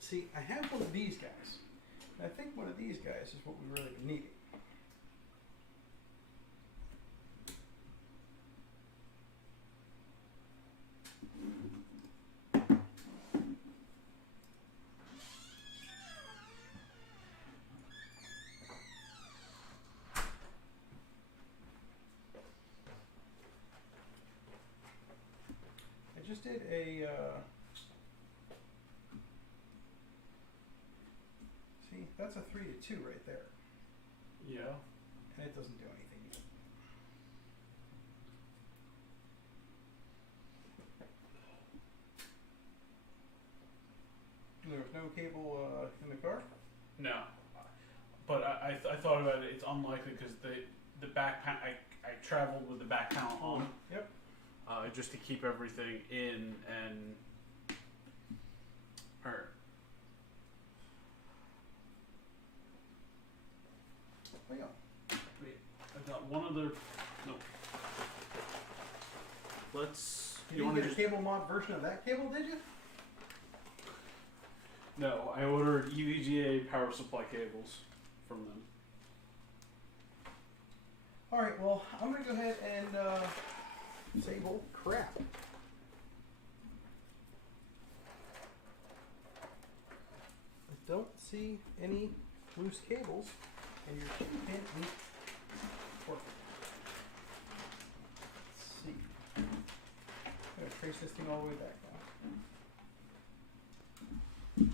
See, I have one of these guys. And I think one of these guys is what we really need. I just did a see, that's a 3 to 2 right there, yeah. and it doesn't do anything yet. cable in the car? No, but I thought about it. It's unlikely because the back I traveled with the back panel on. Yep. Just to keep everything in and. Or, Oh, yeah. wait, I've got one other. No. Let's. You didn't wanna get a cable mod version of that cable, did you? No, I ordered UVGA power supply cables from them. Alright, well, I'm going to go ahead and disable crap. I don't see any loose cables, and your chip pin ain't working. Let's see. I'm going to trace this thing all the way back now.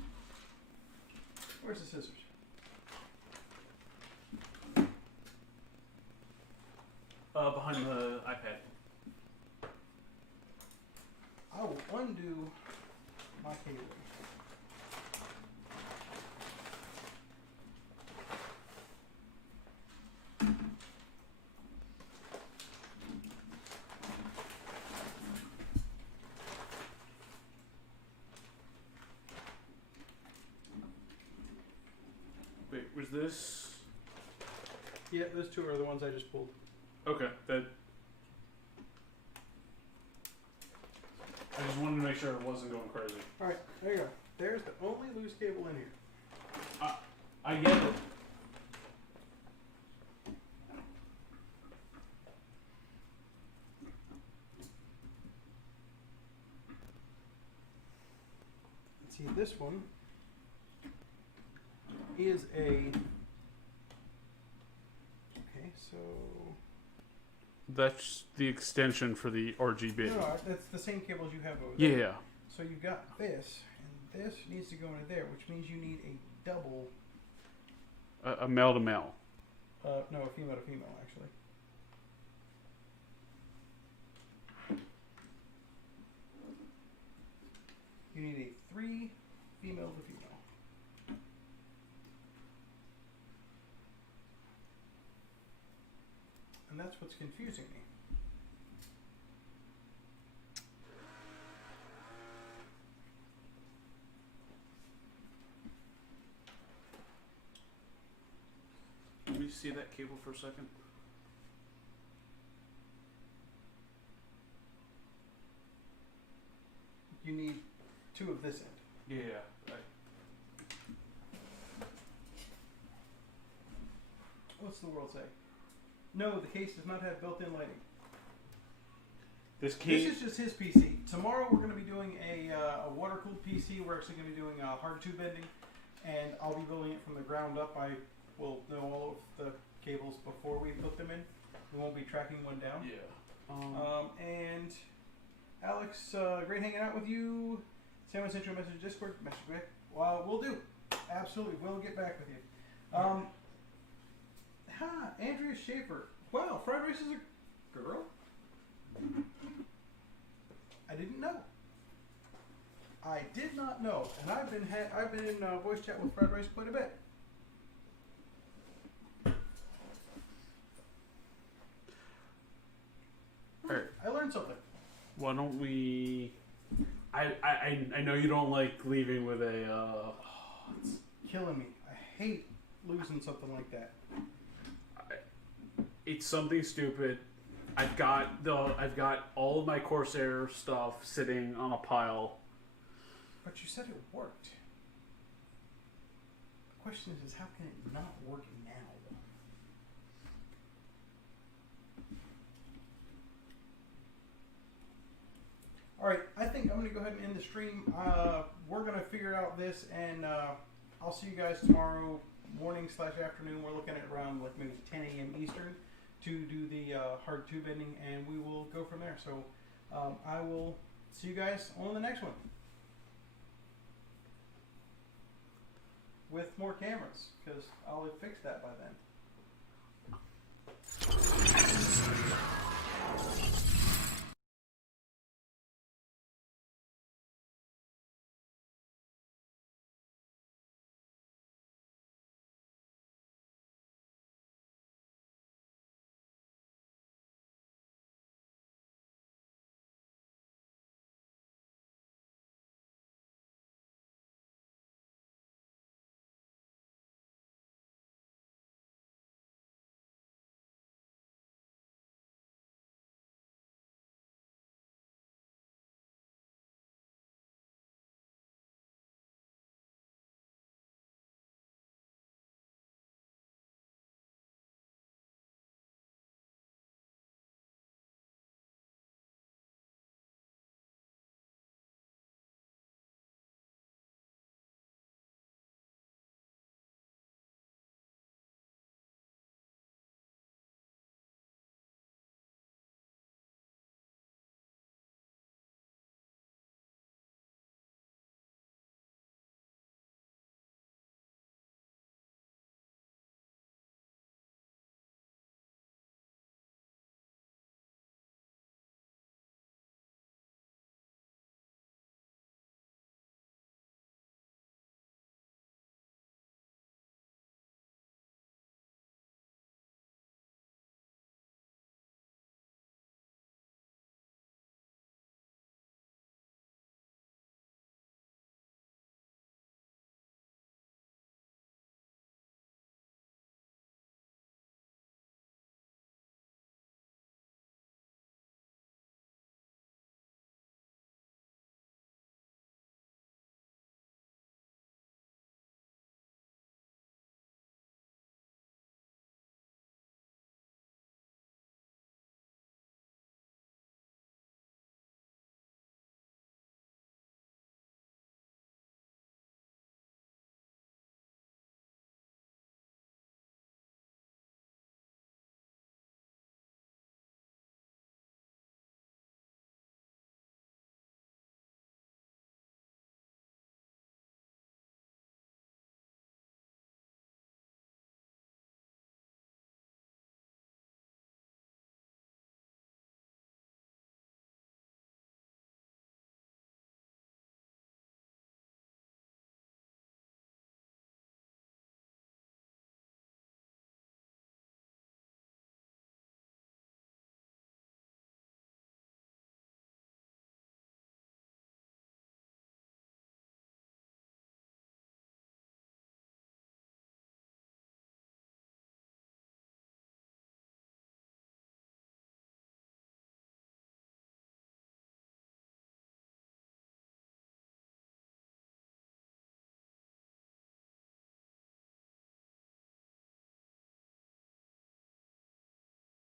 Where's the scissors? Behind the iPad. I will undo my cabling. Wait, was this? Yeah, those two are the ones I just pulled. Okay, that. I just wanted to make sure it wasn't going crazy. Alright, there you go. There's the only loose cable in here. I get it. See, this one is a. Okay, so. That's the extension for the RGB. No, that's the same cables you have over there. Yeah. So you've got this, and this needs to go into there, which means you need a double. A male to male. No, a female to female, actually. You need a 3 female to female. And that's what's confusing me. Let me see that cable for a second. You need 2 of this end. Yeah. What's the world say? No, the case does not have built-in lighting. This case. This is just his PC. Tomorrow we're going to be doing a water-cooled PC. We're actually going to be doing hard tube bending, and I'll be building it from the ground up. I will know all of the cables before we put them in. We won't be tracking one down. Yeah. And Alex, great hanging out with you. Someone sent you a message in Discord. Message back. Well, we'll do. Absolutely, we'll get back with you. Andrea Schaefer. Wow, Fried Rice is a girl? I didn't know. I did not know, and I've been in voice chat with Fried Rice quite a bit. Alright. I learned something. Why don't we? I know you don't like leaving with a. It's killing me. I hate losing something like that. It's something stupid. I've got all of my Corsair stuff sitting on a pile. But you said it worked. The question is how can it not work now? Alright, I think I'm going to go ahead and end the stream. We're going to figure out this, and I'll see you guys tomorrow morning/afternoon. We're looking at around like maybe 10 a.m. Eastern to do the hard tube bending, and we will go from there. So I will see you guys on the next one with more cameras, because I'll have fixed that by then.